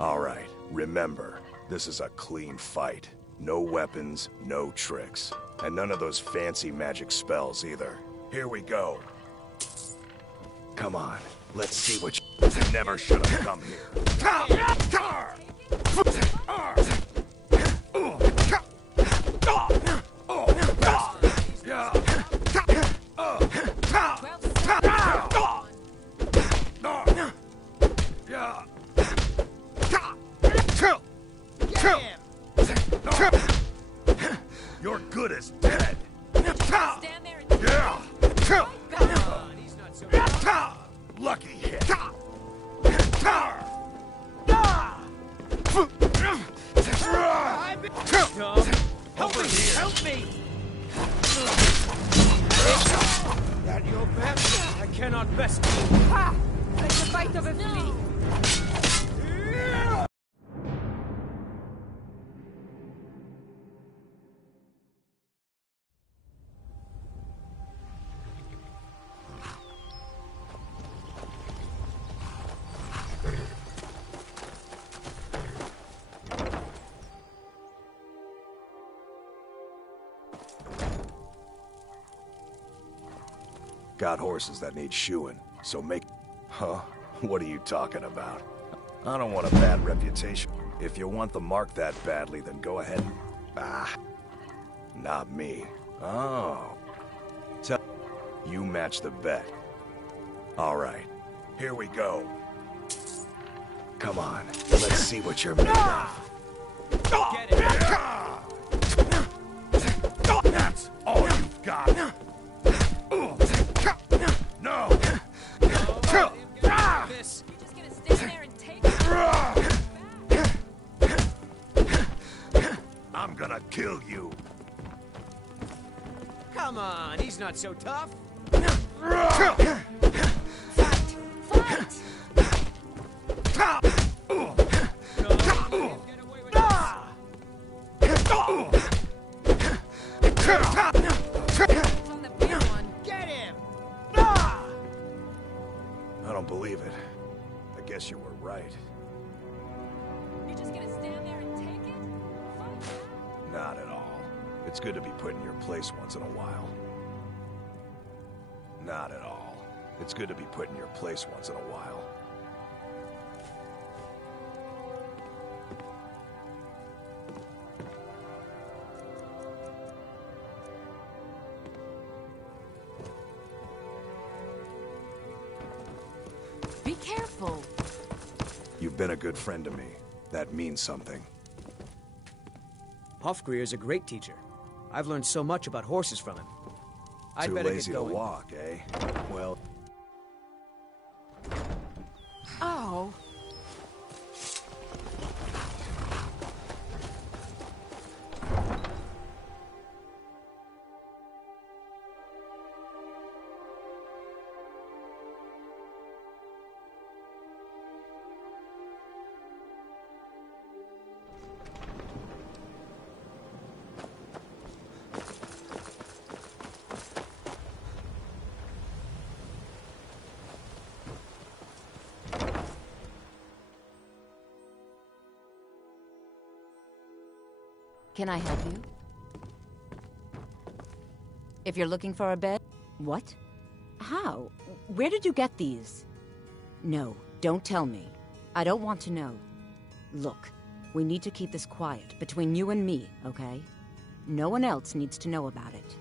All right, remember, this is a clean fight. No weapons, no tricks. And none of those fancy magic spells either. Here we go. Come on, let's see what you never should have come here. You're good as dead. Stand there and Lucky hit. Help me! Help me! That your best? I cannot best you. Ha! Like the bite of a flea. Got horses that need shoeing, so make... Huh? What are you talking about? I don't want a bad reputation. If you want the mark that badly, then go ahead and... Not me. Oh. You match the bet. All right. Here we go. Come on. Let's see what you're made of. Get it! That's all you've got. No! This. You're just gonna stand there and take it? I'm gonna kill you. Come on, he's not so tough. Get him! I don't believe it. I guess you were right. You're just gonna stand there and take it? Not at all. It's good to be put in your place once in a while. Not at all. It's good to be put in your place once in a while. Be careful. You've been a good friend to me. That means something. Hofgrir's a great teacher. I've learned so much about horses from him. I'd Too better lazy get to going. walk, eh? Well... Oh. Can I help you? If you're looking for a bed... What? How? Where did you get these? No, don't tell me. I don't want to know. Look, we need to keep this quiet, between you and me, okay? No one else needs to know about it.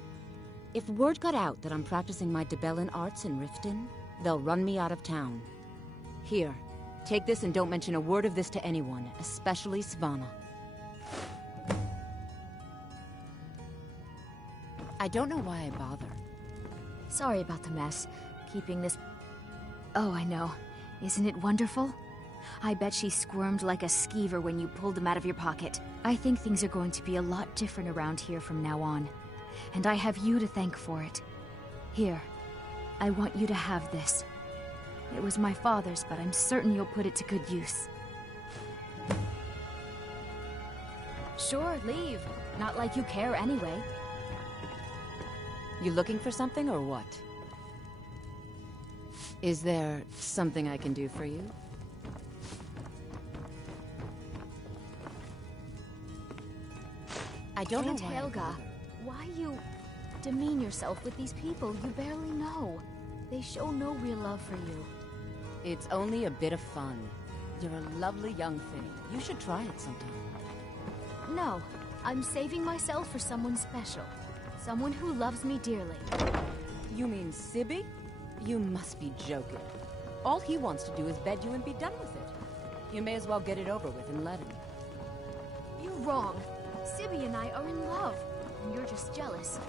If word got out that I'm practicing my Debellan arts in Riften, they'll run me out of town. Here, take this and don't mention a word of this to anyone, especially Svanna. I don't know why I bother. Sorry about the mess. Keeping this... Oh, I know. Isn't it wonderful? I bet she squirmed like a skeever when you pulled them out of your pocket. I think things are going to be a lot different around here from now on. And I have you to thank for it. Here, I want you to have this. It was my father's, but I'm certain you'll put it to good use. Sure, leave. Not like you care anyway. You looking for something or what? Is there something I can do for you? I don't know why. Helga, why you demean yourself with these people you barely know? They show no real love for you. It's only a bit of fun. You're a lovely young thing. You should try it sometime. No, I'm saving myself for someone special. Someone who loves me dearly. You mean Sibby? You must be joking. All he wants to do is bed you and be done with it. You may as well get it over with and let him. You're wrong. Sibby and I are in love, and you're just jealous.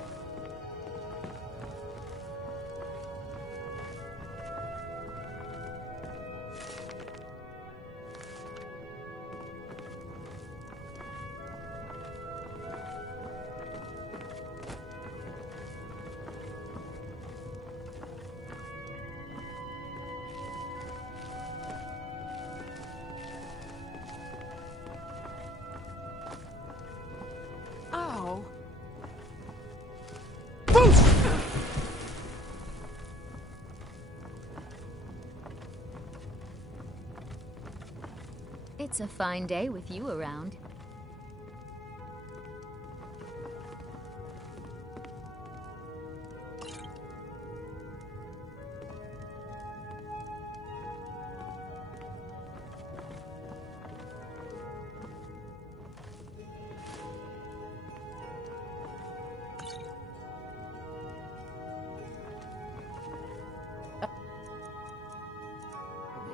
It's a fine day with you around.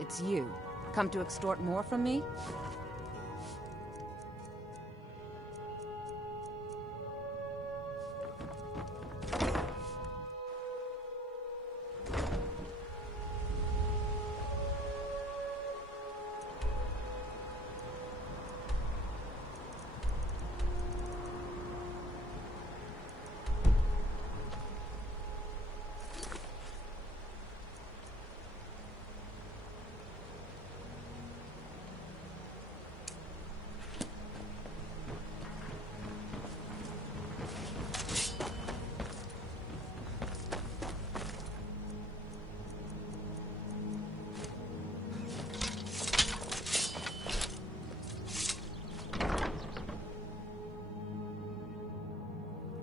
It's you. Come to extort more from me?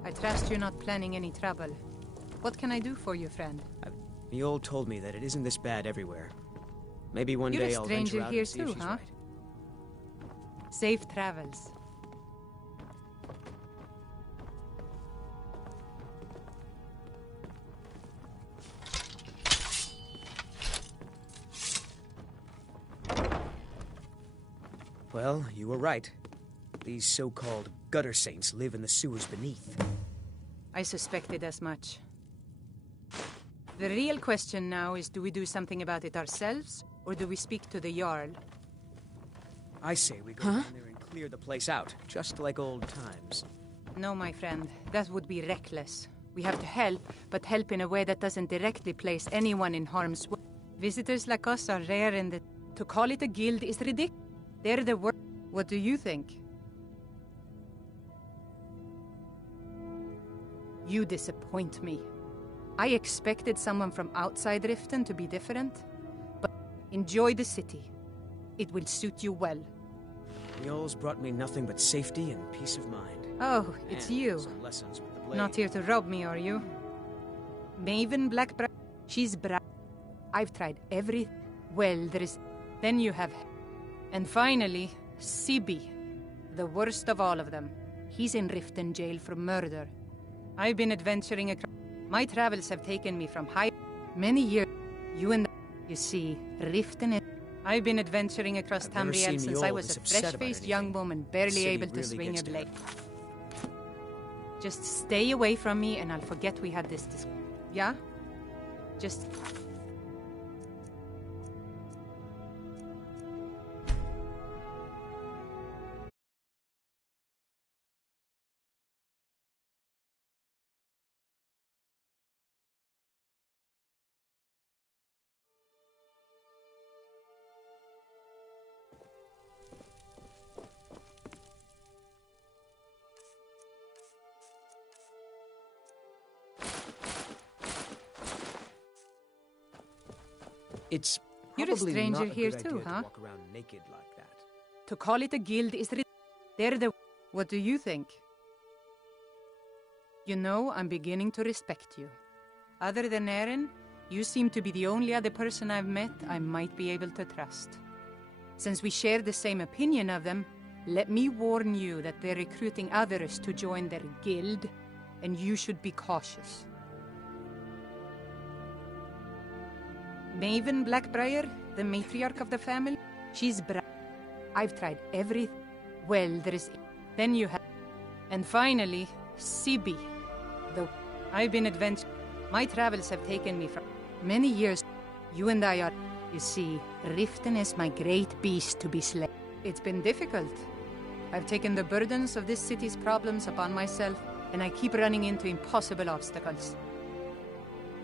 I trust you're not planning any trouble. What can I do for you, friend? The old told me that it isn't this bad everywhere. Maybe one day I'll venture out and see if she's right. Safe travels. Well, you were right. These so-called gutter saints live in the sewers beneath. I suspected as much. The real question now is, do we do something about it ourselves, or do we speak to the Jarl? I say we go down there and clear the place out, just like old times. No, my friend. That would be reckless. We have to help, but help in a way that doesn't directly place anyone in harm's way. Visitors like us are rare in the... To call it a guild is ridiculous. They're the worst. What do you think? You disappoint me. I expected someone from outside Riften to be different, but enjoy the city. It will suit you well. Mules brought me nothing but safety and peace of mind. Oh, it's And you. some lessons with the blade. Not here to rob me, are you? Maven Blackbriar. She's I've tried every. Well, there is. Then you have. And finally, Sibi. The worst of all of them. He's in Riften jail for murder. I've been adventuring across. My travels have taken me from high. Many years. You and. You see, Riften is. I've been adventuring across I've never seen Tamriel since I Mjolnir was this a upset about fresh-faced anything. young woman, barely City able to really swing gets a to blade. Just stay away from me and I'll forget we had this yeah? Just... It's You're a probably stranger not a here good too, idea huh? to walk around naked like that. To call it a guild is... They're the... What do you think? You know, I'm beginning to respect you. Other than Eren, you seem to be the only other person I've met I might be able to trust. Since we share the same opinion of them, let me warn you that they're recruiting others to join their guild, and you should be cautious. Maven Blackbriar, the matriarch of the family, she's I've tried every... Well, there is... Then you have... And finally, Sibi. I've been My travels have taken me from... Many years... You and I are... You see, Riften is my great beast to be slain. It's been difficult. I've taken the burdens of this city's problems upon myself, and I keep running into impossible obstacles.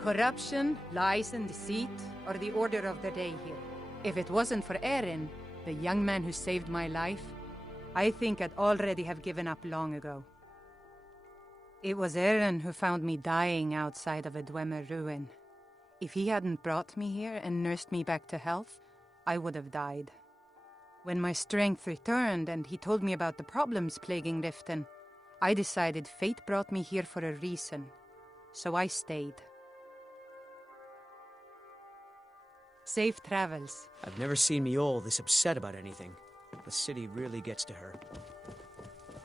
Corruption, lies and deceit are the order of the day here. If it wasn't for Eren, the young man who saved my life, I think I'd already have given up long ago. It was Eren who found me dying outside of a Dwemer ruin. If he hadn't brought me here and nursed me back to health, I would have died. When my strength returned and he told me about the problems plaguing Riften, I decided fate brought me here for a reason, so I stayed. Safe travels. I've never seen Mjolnir this upset about anything. The city really gets to her.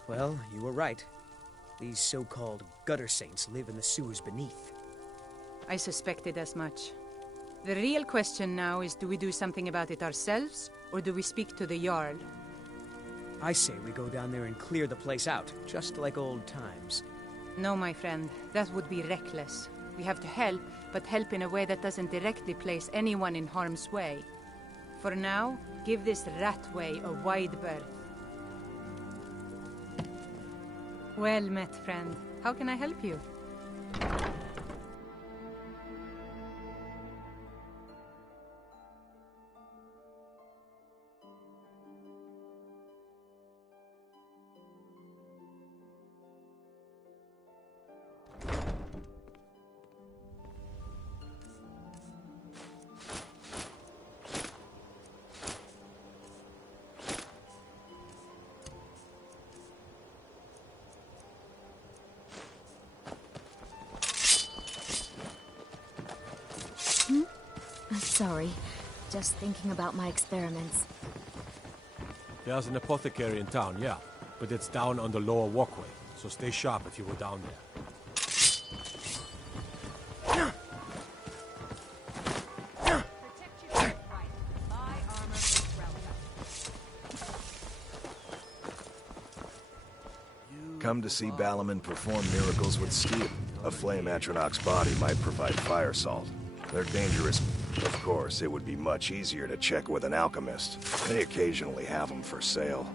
Well, you were right. These so-called gutter saints live in the sewers beneath. I suspected as much. The real question now is, do we do something about it ourselves, or do we speak to the Jarl? I say we go down there and clear the place out, just like old times. No, my friend, that would be reckless. We have to help, but help in a way that doesn't directly place anyone in harm's way. For now, give this ratway a wide berth. Well met, friend. How can I help you? Sorry. Just thinking about my experiments. There's an apothecary in town, yeah. But it's down on the lower walkway, so stay sharp if you go down there. Come to see Balaman perform miracles with steel. A flame Atronach's body might provide fire salt. They're dangerous. Of course, it would be much easier to check with an alchemist. They occasionally have them for sale.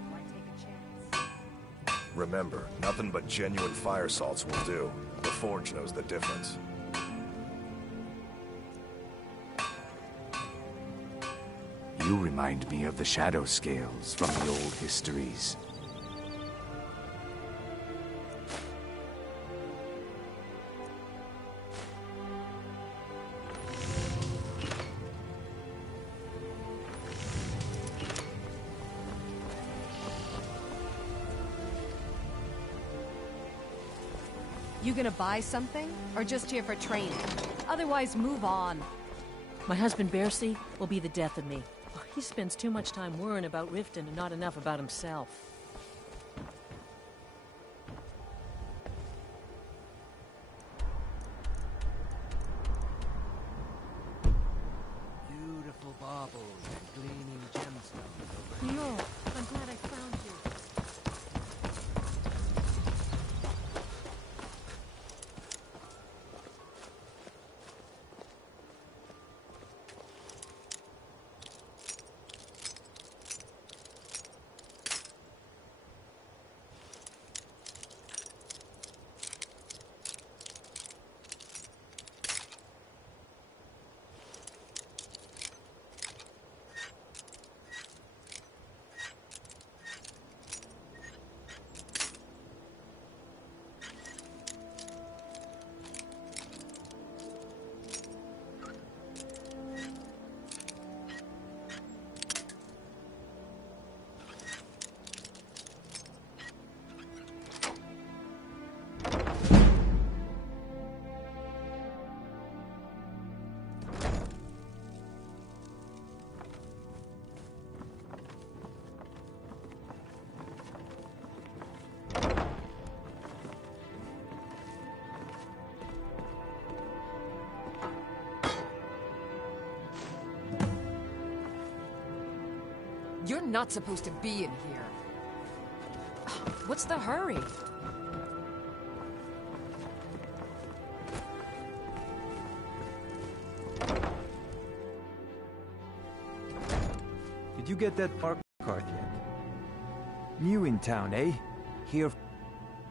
Remember, nothing but genuine fire salts will do. The Forge knows the difference. You remind me of the shadow scales from the old histories. You gonna buy something? Or just here for training? Otherwise, move on. My husband Bercy will be the death of me. He spends too much time worrying about Riften and not enough about himself. Beautiful baubles and gleaming gemstones. No, I'm glad I found you. You're not supposed to be in here. What's the hurry? Did you get that park card yet? New in town, eh? Here,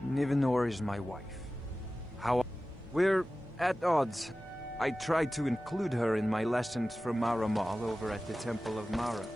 Nivenor is my wife. How? We're at odds. I tried to include her in my lessons from Mara Mall over at the Temple of Mara.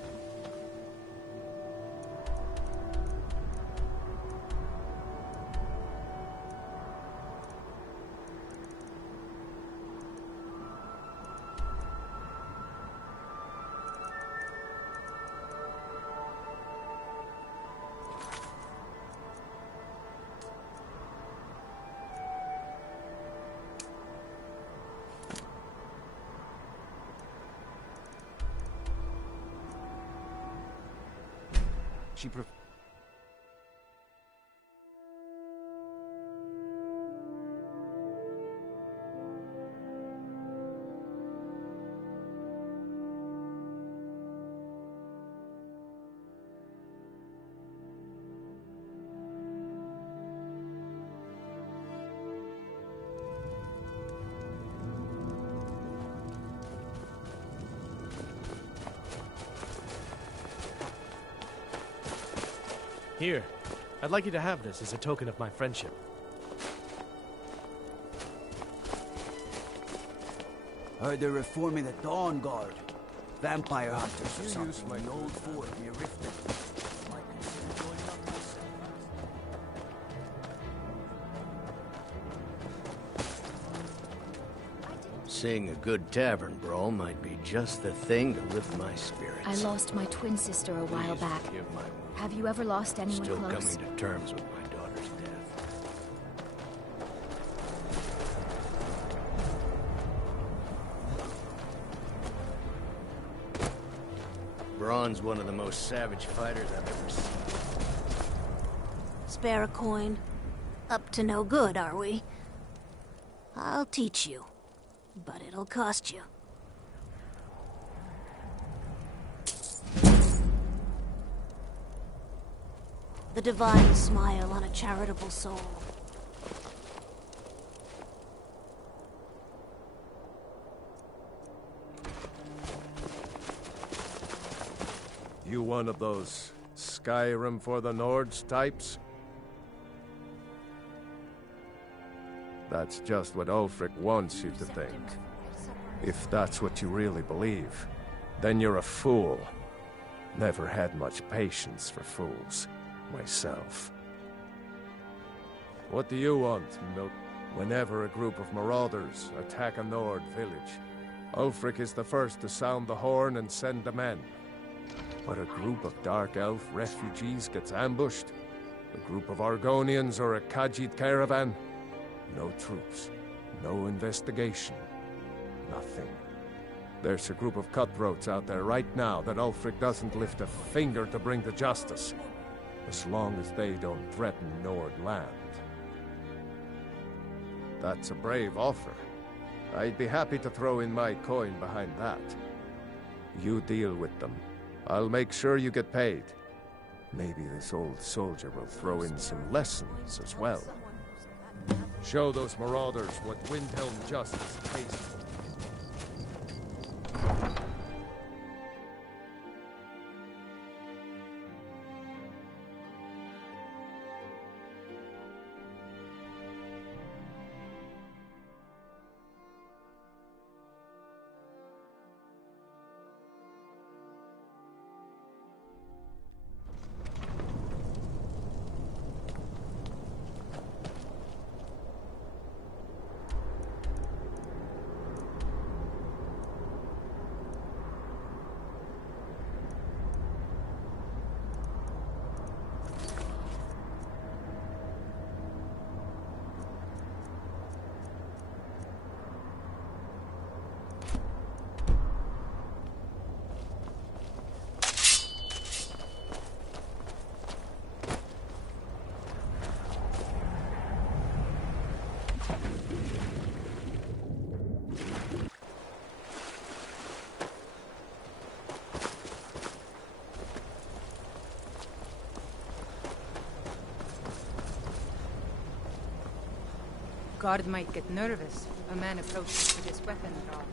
She Here, I'd like you to have this as a token of my friendship. Heard they're reforming the Dawn Guard. Vampire hunters or something in the old fort near Riften. Seeing a good tavern brawl might be just the thing to lift my spirits. I lost my twin sister a while back. Have you ever lost anyone Still close? coming to terms with my daughter's death. Braun's one of the most savage fighters I've ever seen. Spare a coin? Up to no good, are we? I'll teach you, but it'll cost you. The divine smile on a charitable soul. You one of those Skyrim for the Nords types? That's just what Ulfric wants you to think. If that's what you really believe, then you're a fool. Never had much patience for fools, myself. What do you want, Milk? Whenever a group of marauders attack a Nord village, Ulfric is the first to sound the horn and send the men. But a group of Dark Elf refugees gets ambushed, a group of Argonians or a Khajiit caravan, No troops. No investigation. Nothing. There's a group of cutthroats out there right now that Ulfric doesn't lift a finger to bring to justice. As long as they don't threaten Nord land. That's a brave offer. I'd be happy to throw in my coin behind that. You deal with them. I'll make sure you get paid. Maybe this old soldier will throw in some lessons as well. Show those marauders what Windhelm justice tastes for. Guard might get nervous. A man approaches with his weapon drawn.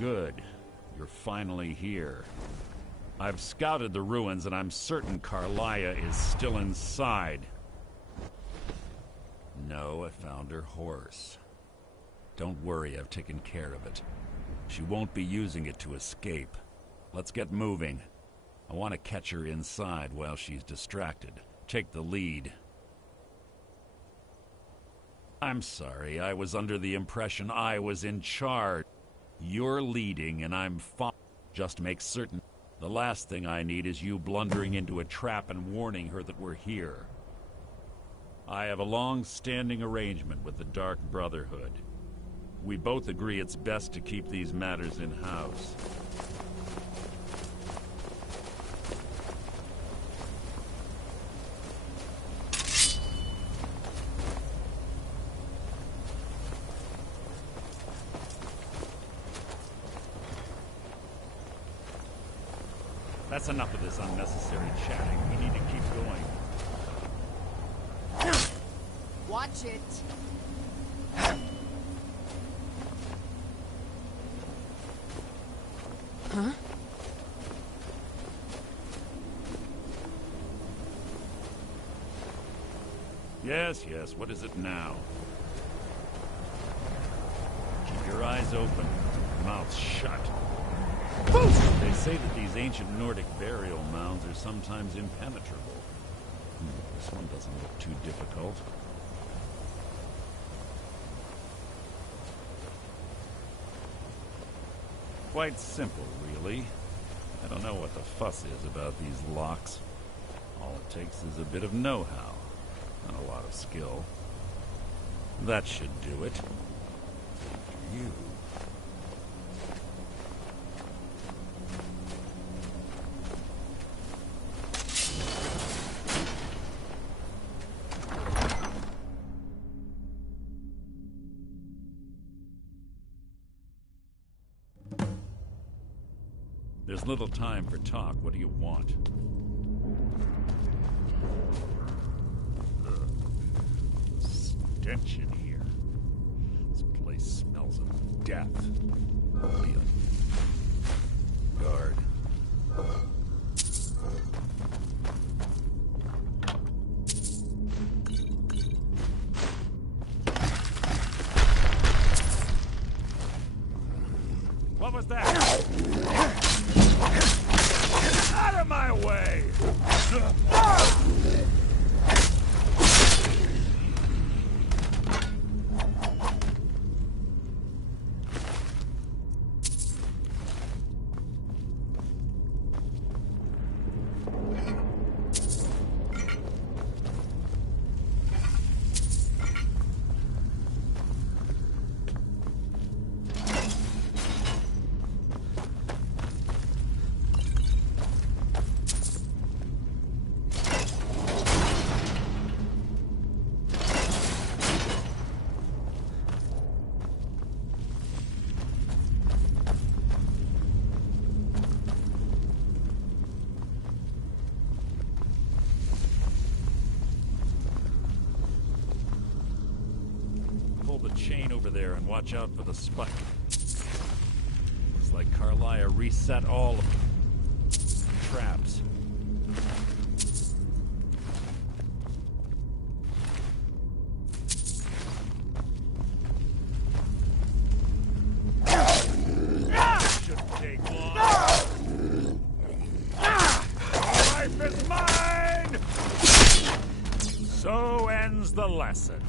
Good. You're finally here. I've scouted the ruins, and I'm certain Carlia is still inside. No, I found her horse. Don't worry, I've taken care of it. She won't be using it to escape. Let's get moving. I want to catch her inside while she's distracted. Take the lead. I'm sorry, I was under the impression I was in charge. You're leading, and I'm following. Just make certain. The last thing I need is you blundering into a trap and warning her that we're here. I have a long-standing arrangement with the Dark Brotherhood. We both agree it's best to keep these matters in-house. That's enough of this unnecessary chatting. We need to keep going. Watch it. Huh? Yes, yes. What is it now? Keep your eyes open. Mouth shut. They say that these ancient Nordic burial mounds are sometimes impenetrable. This one doesn't look too difficult. Quite simple, really. I don't know what the fuss is about these locks. All it takes is a bit of know-how, and a lot of skill. That should do it. You. There's little time for talk. What do you want? Stench in here. This place smells of death. Be on guard. What was that? Out of my way! Chain over there and watch out for the spike. Looks like Carlia reset all of the traps. Shouldn't take long. Life is mine! So ends the lesson.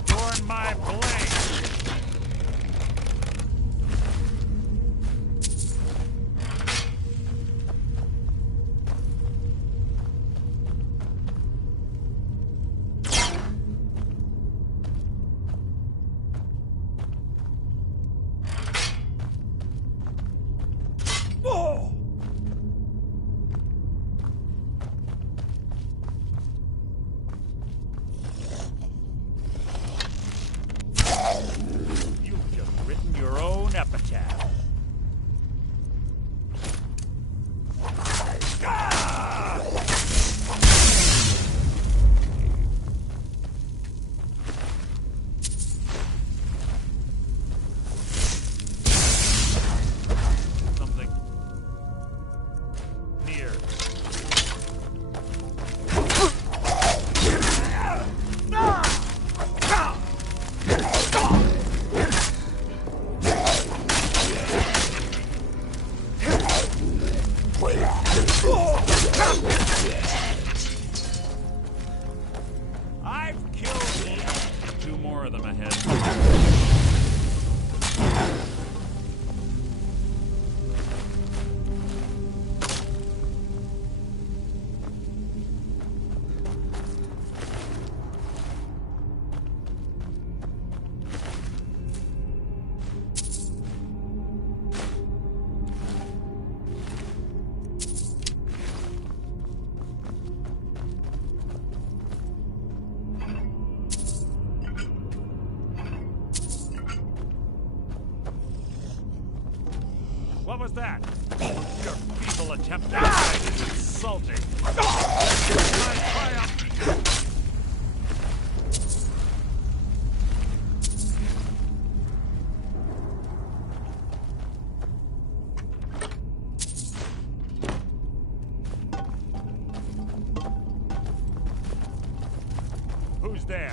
adorn my blade. Your own epitaph. Something near. I've killed two more of them ahead. What was that? Your feeble attempt to hide is insulting. My triumph. Who's there?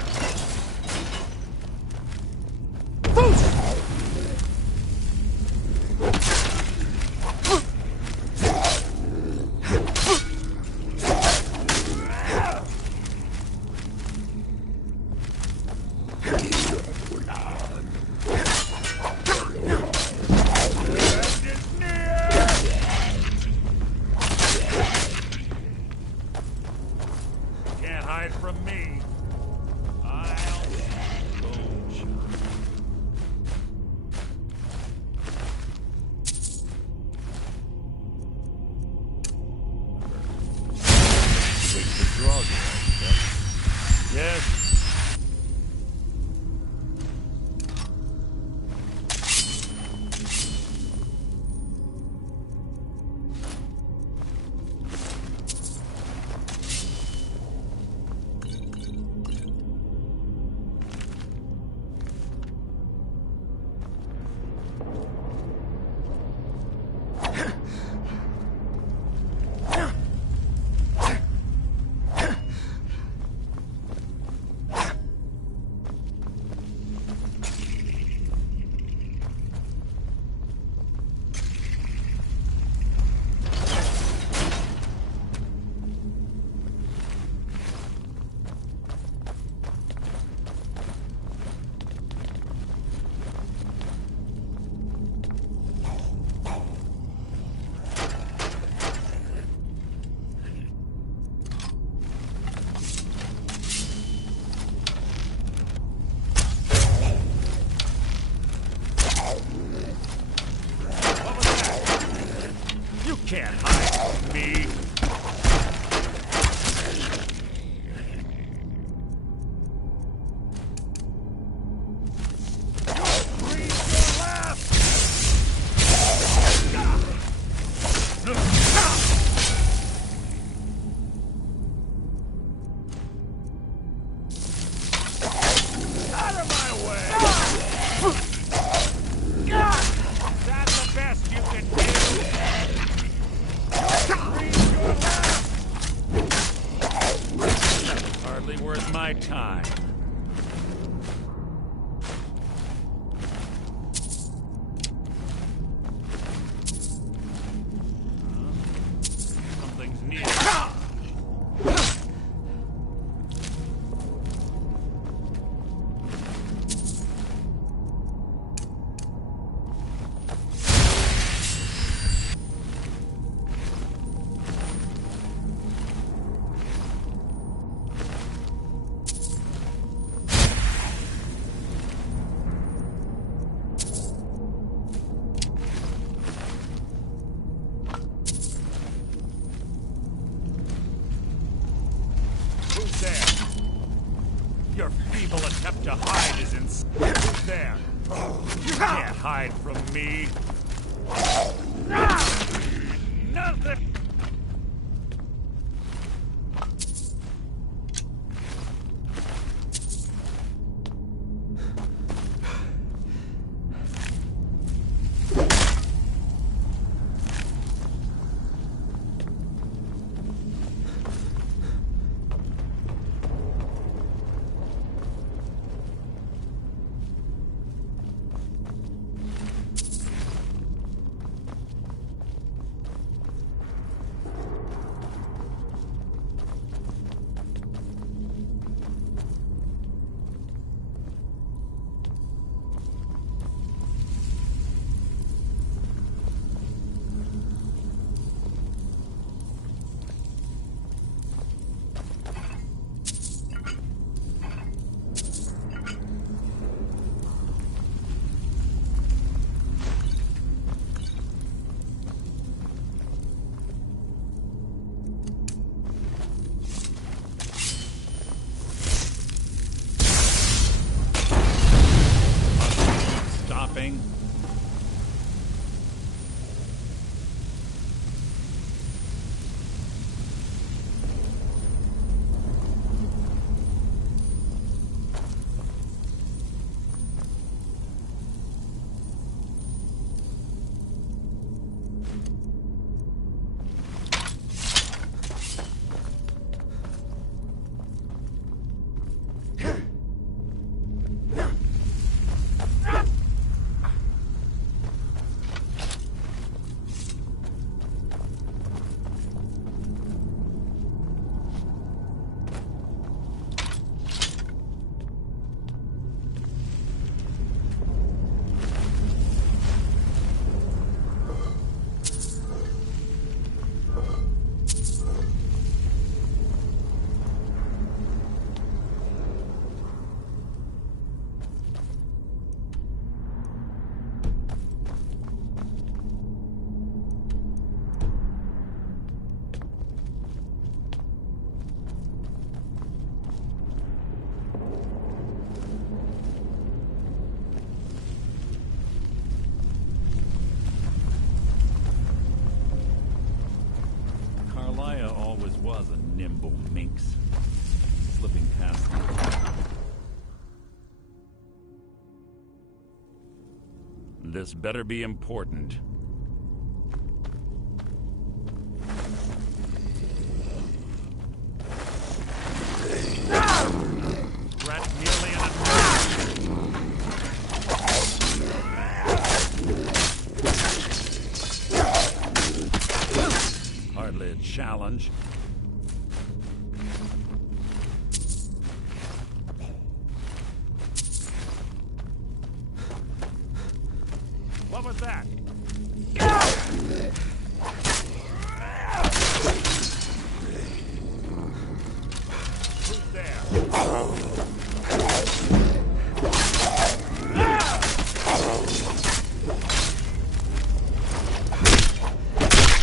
Can't hide from me. I'll moonshine. Take the drug. Yes. You can't hide from me. Out of my way! That's the best you can do. Hardly worth my time. Something's near. Your feeble attempt to hide is in... There. You can't hide from me. Nothing. Stopping. Always was a nimble minx, slipping past them. This better be important. Threat merely an hardly a challenge. What was that? Who's there?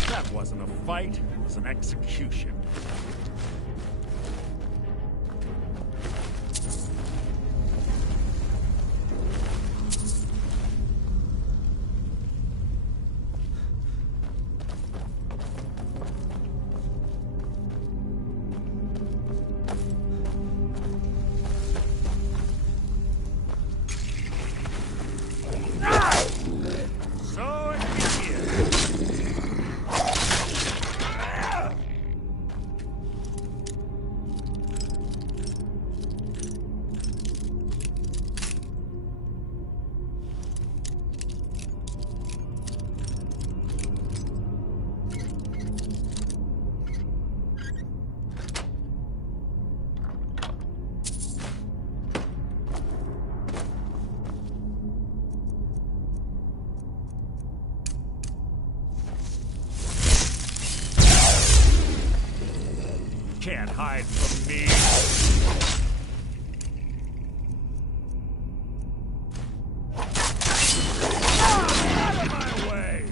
That wasn't a fight, it was an execution. Can't hide from me. Out of my way.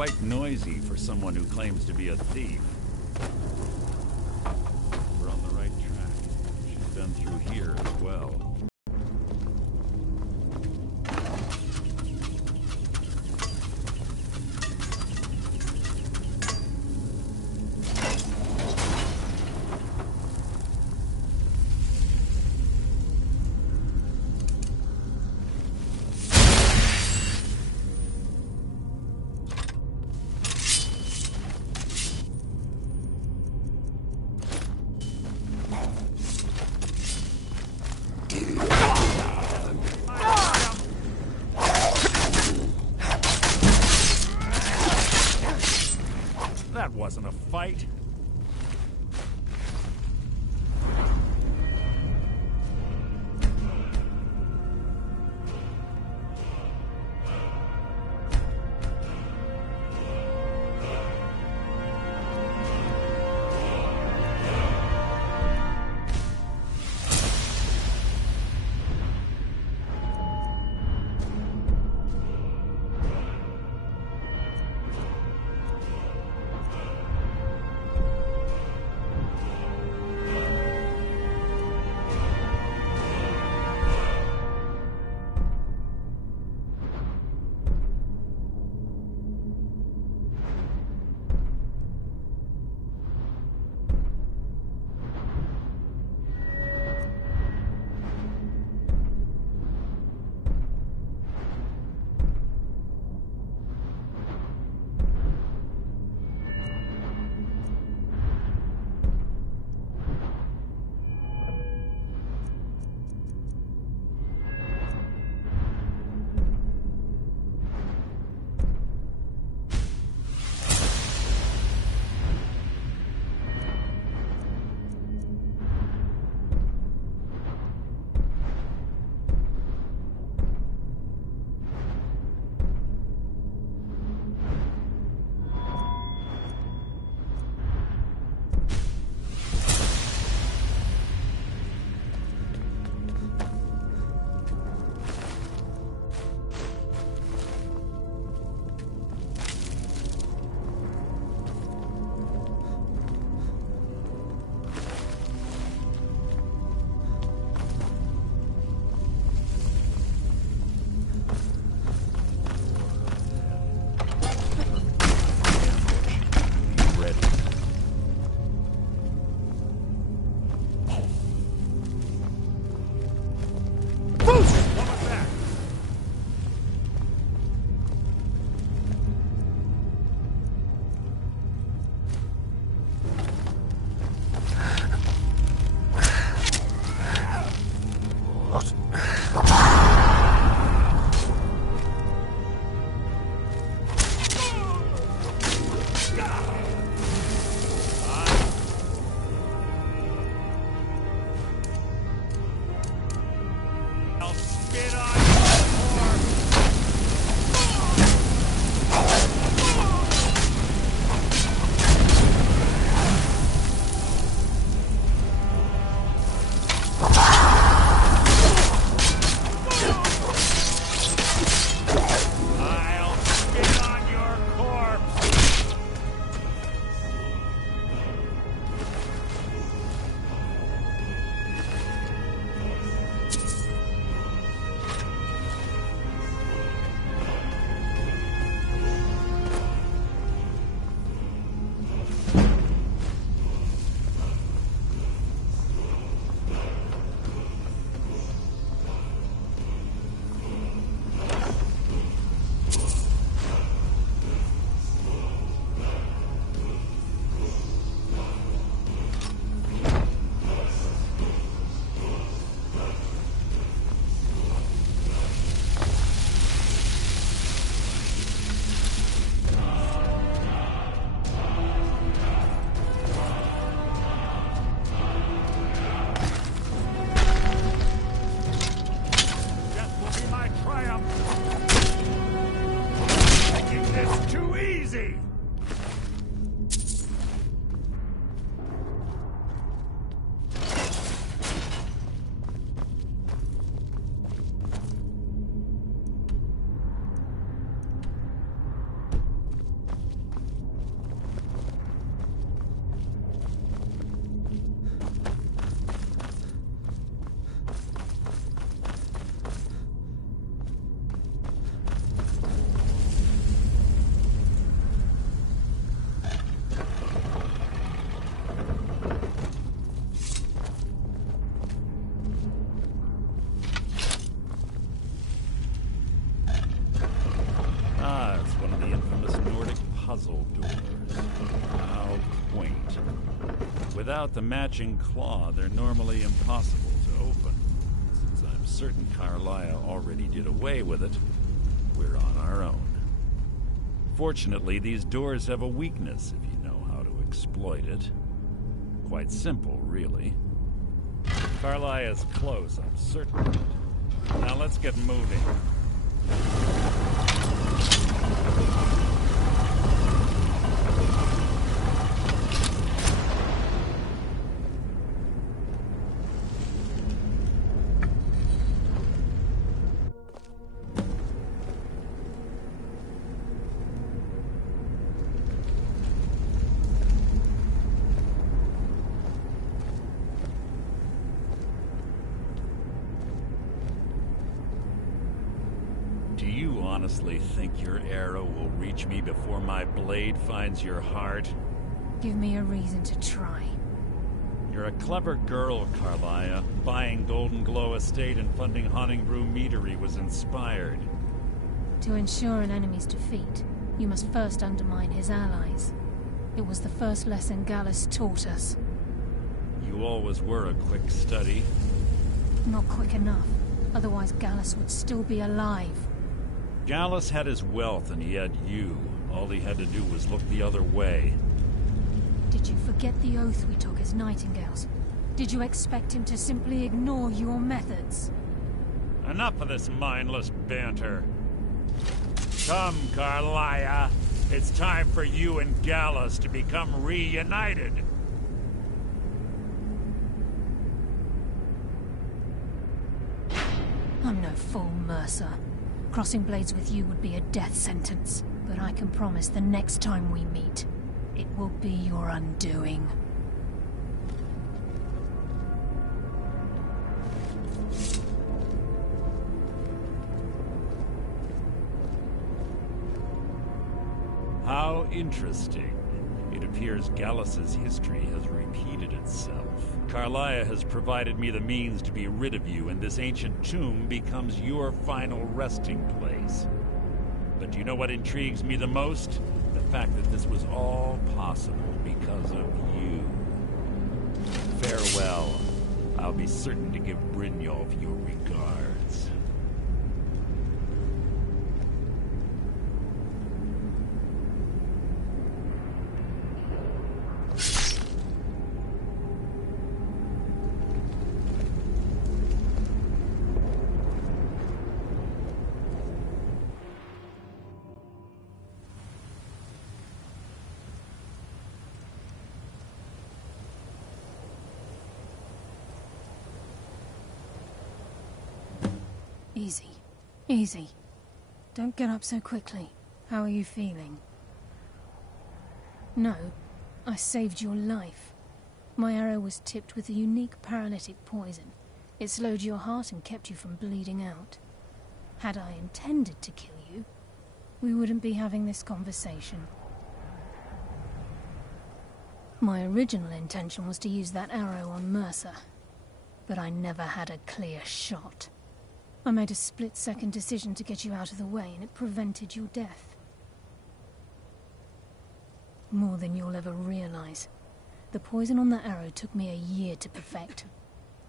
quite noisy for someone who claims to be a thief. We're on the right track. She's been through here as well. That wasn't a fight. Without the matching claw, they're normally impossible to open. Since I'm certain Carlia already did away with it, we're on our own. Fortunately, these doors have a weakness if you know how to exploit it. Quite simple, really. Carlia is close, I'm certain of it. Now let's get moving. Honestly think your arrow will reach me before my blade finds your heart? Give me a reason to try. You're a clever girl, Carlia. Buying Golden Glow Estate and funding Haunting Brew Meadery was inspired. To ensure an enemy's defeat, you must first undermine his allies. It was the first lesson Gallus taught us. You always were a quick study. Not quick enough. Otherwise Gallus would still be alive. Gallus had his wealth and he had you. All he had to do was look the other way. Did you forget the oath we took as Nightingales? Did you expect him to simply ignore your methods? Enough of this mindless banter. Come, Carlia. It's time for you and Gallus to become reunited. I'm no fool, Mercer. Crossing blades with you would be a death sentence, but I can promise the next time we meet, it will be your undoing. How interesting. It appears Gallus's history has repeated itself. Carlia has provided me the means to be rid of you, and this ancient tomb becomes your final resting place. But do you know what intrigues me the most? The fact that this was all possible because of you. Farewell. I'll be certain to give Brynjolf your regards. Easy. Easy. Don't get up so quickly. How are you feeling? No, I saved your life. My arrow was tipped with a unique paralytic poison. It slowed your heart and kept you from bleeding out. Had I intended to kill you, we wouldn't be having this conversation. My original intention was to use that arrow on Mercer, but I never had a clear shot. I made a split-second decision to get you out of the way, and it prevented your death. More than you'll ever realize. The poison on that arrow took me a year to perfect.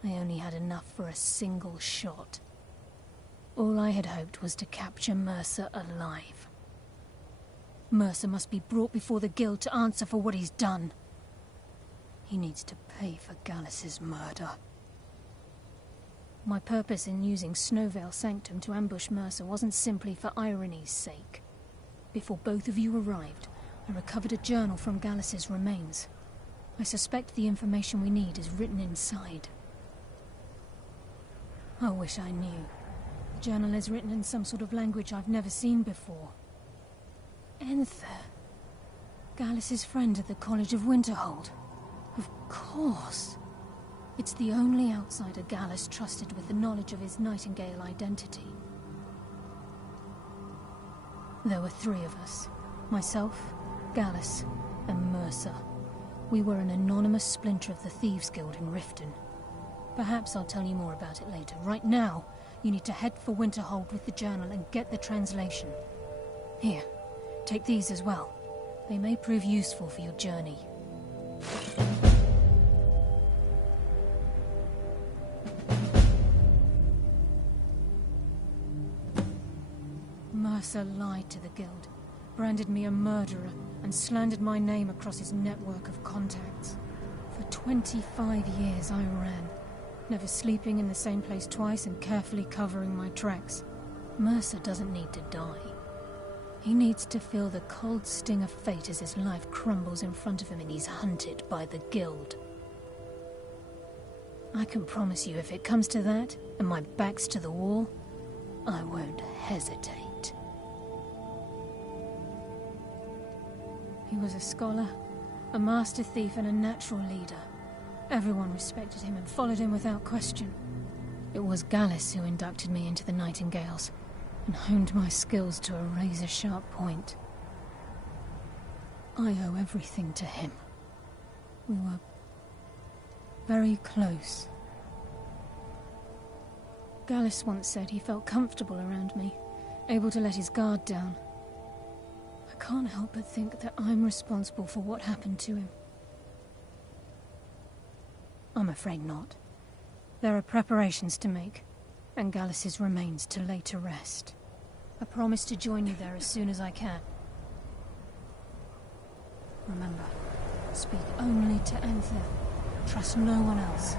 I only had enough for a single shot. All I had hoped was to capture Mercer alive. Mercer must be brought before the Guild to answer for what he's done. He needs to pay for Gallus's murder. My purpose in using Snowvale Sanctum to ambush Mercer wasn't simply for irony's sake. Before both of you arrived, I recovered a journal from Gallus's remains. I suspect the information we need is written inside. I wish I knew. The journal is written in some sort of language I've never seen before. Enther. Gallus's friend at the College of Winterhold. Of course. It's the only outsider Gallus trusted with the knowledge of his Nightingale identity. There were 3 of us. Myself, Gallus, and Mercer. We were an anonymous splinter of the Thieves' Guild in Riften. Perhaps I'll tell you more about it later. Right now, you need to head for Winterhold with the journal and get the translation. Here, take these as well. They may prove useful for your journey. Mercer lied to the Guild, branded me a murderer, and slandered my name across his network of contacts. For 25 years I ran, never sleeping in the same place twice and carefully covering my tracks. Mercer doesn't need to die. He needs to feel the cold sting of fate as his life crumbles in front of him and he's hunted by the Guild. I can promise you, if it comes to that, and my back's to the wall, I won't hesitate. He was a scholar, a master thief, and a natural leader. Everyone respected him and followed him without question. It was Gallus who inducted me into the Nightingales, and honed my skills to a razor-sharp point. I owe everything to him. We were very close. Gallus once said he felt comfortable around me, able to let his guard down. I can't help but think that I'm responsible for what happened to him. I'm afraid not. There are preparations to make, and Gallus's remains to lay to rest. I promise to join you there as soon as I can. Remember, speak only to Anthem. Trust no one else.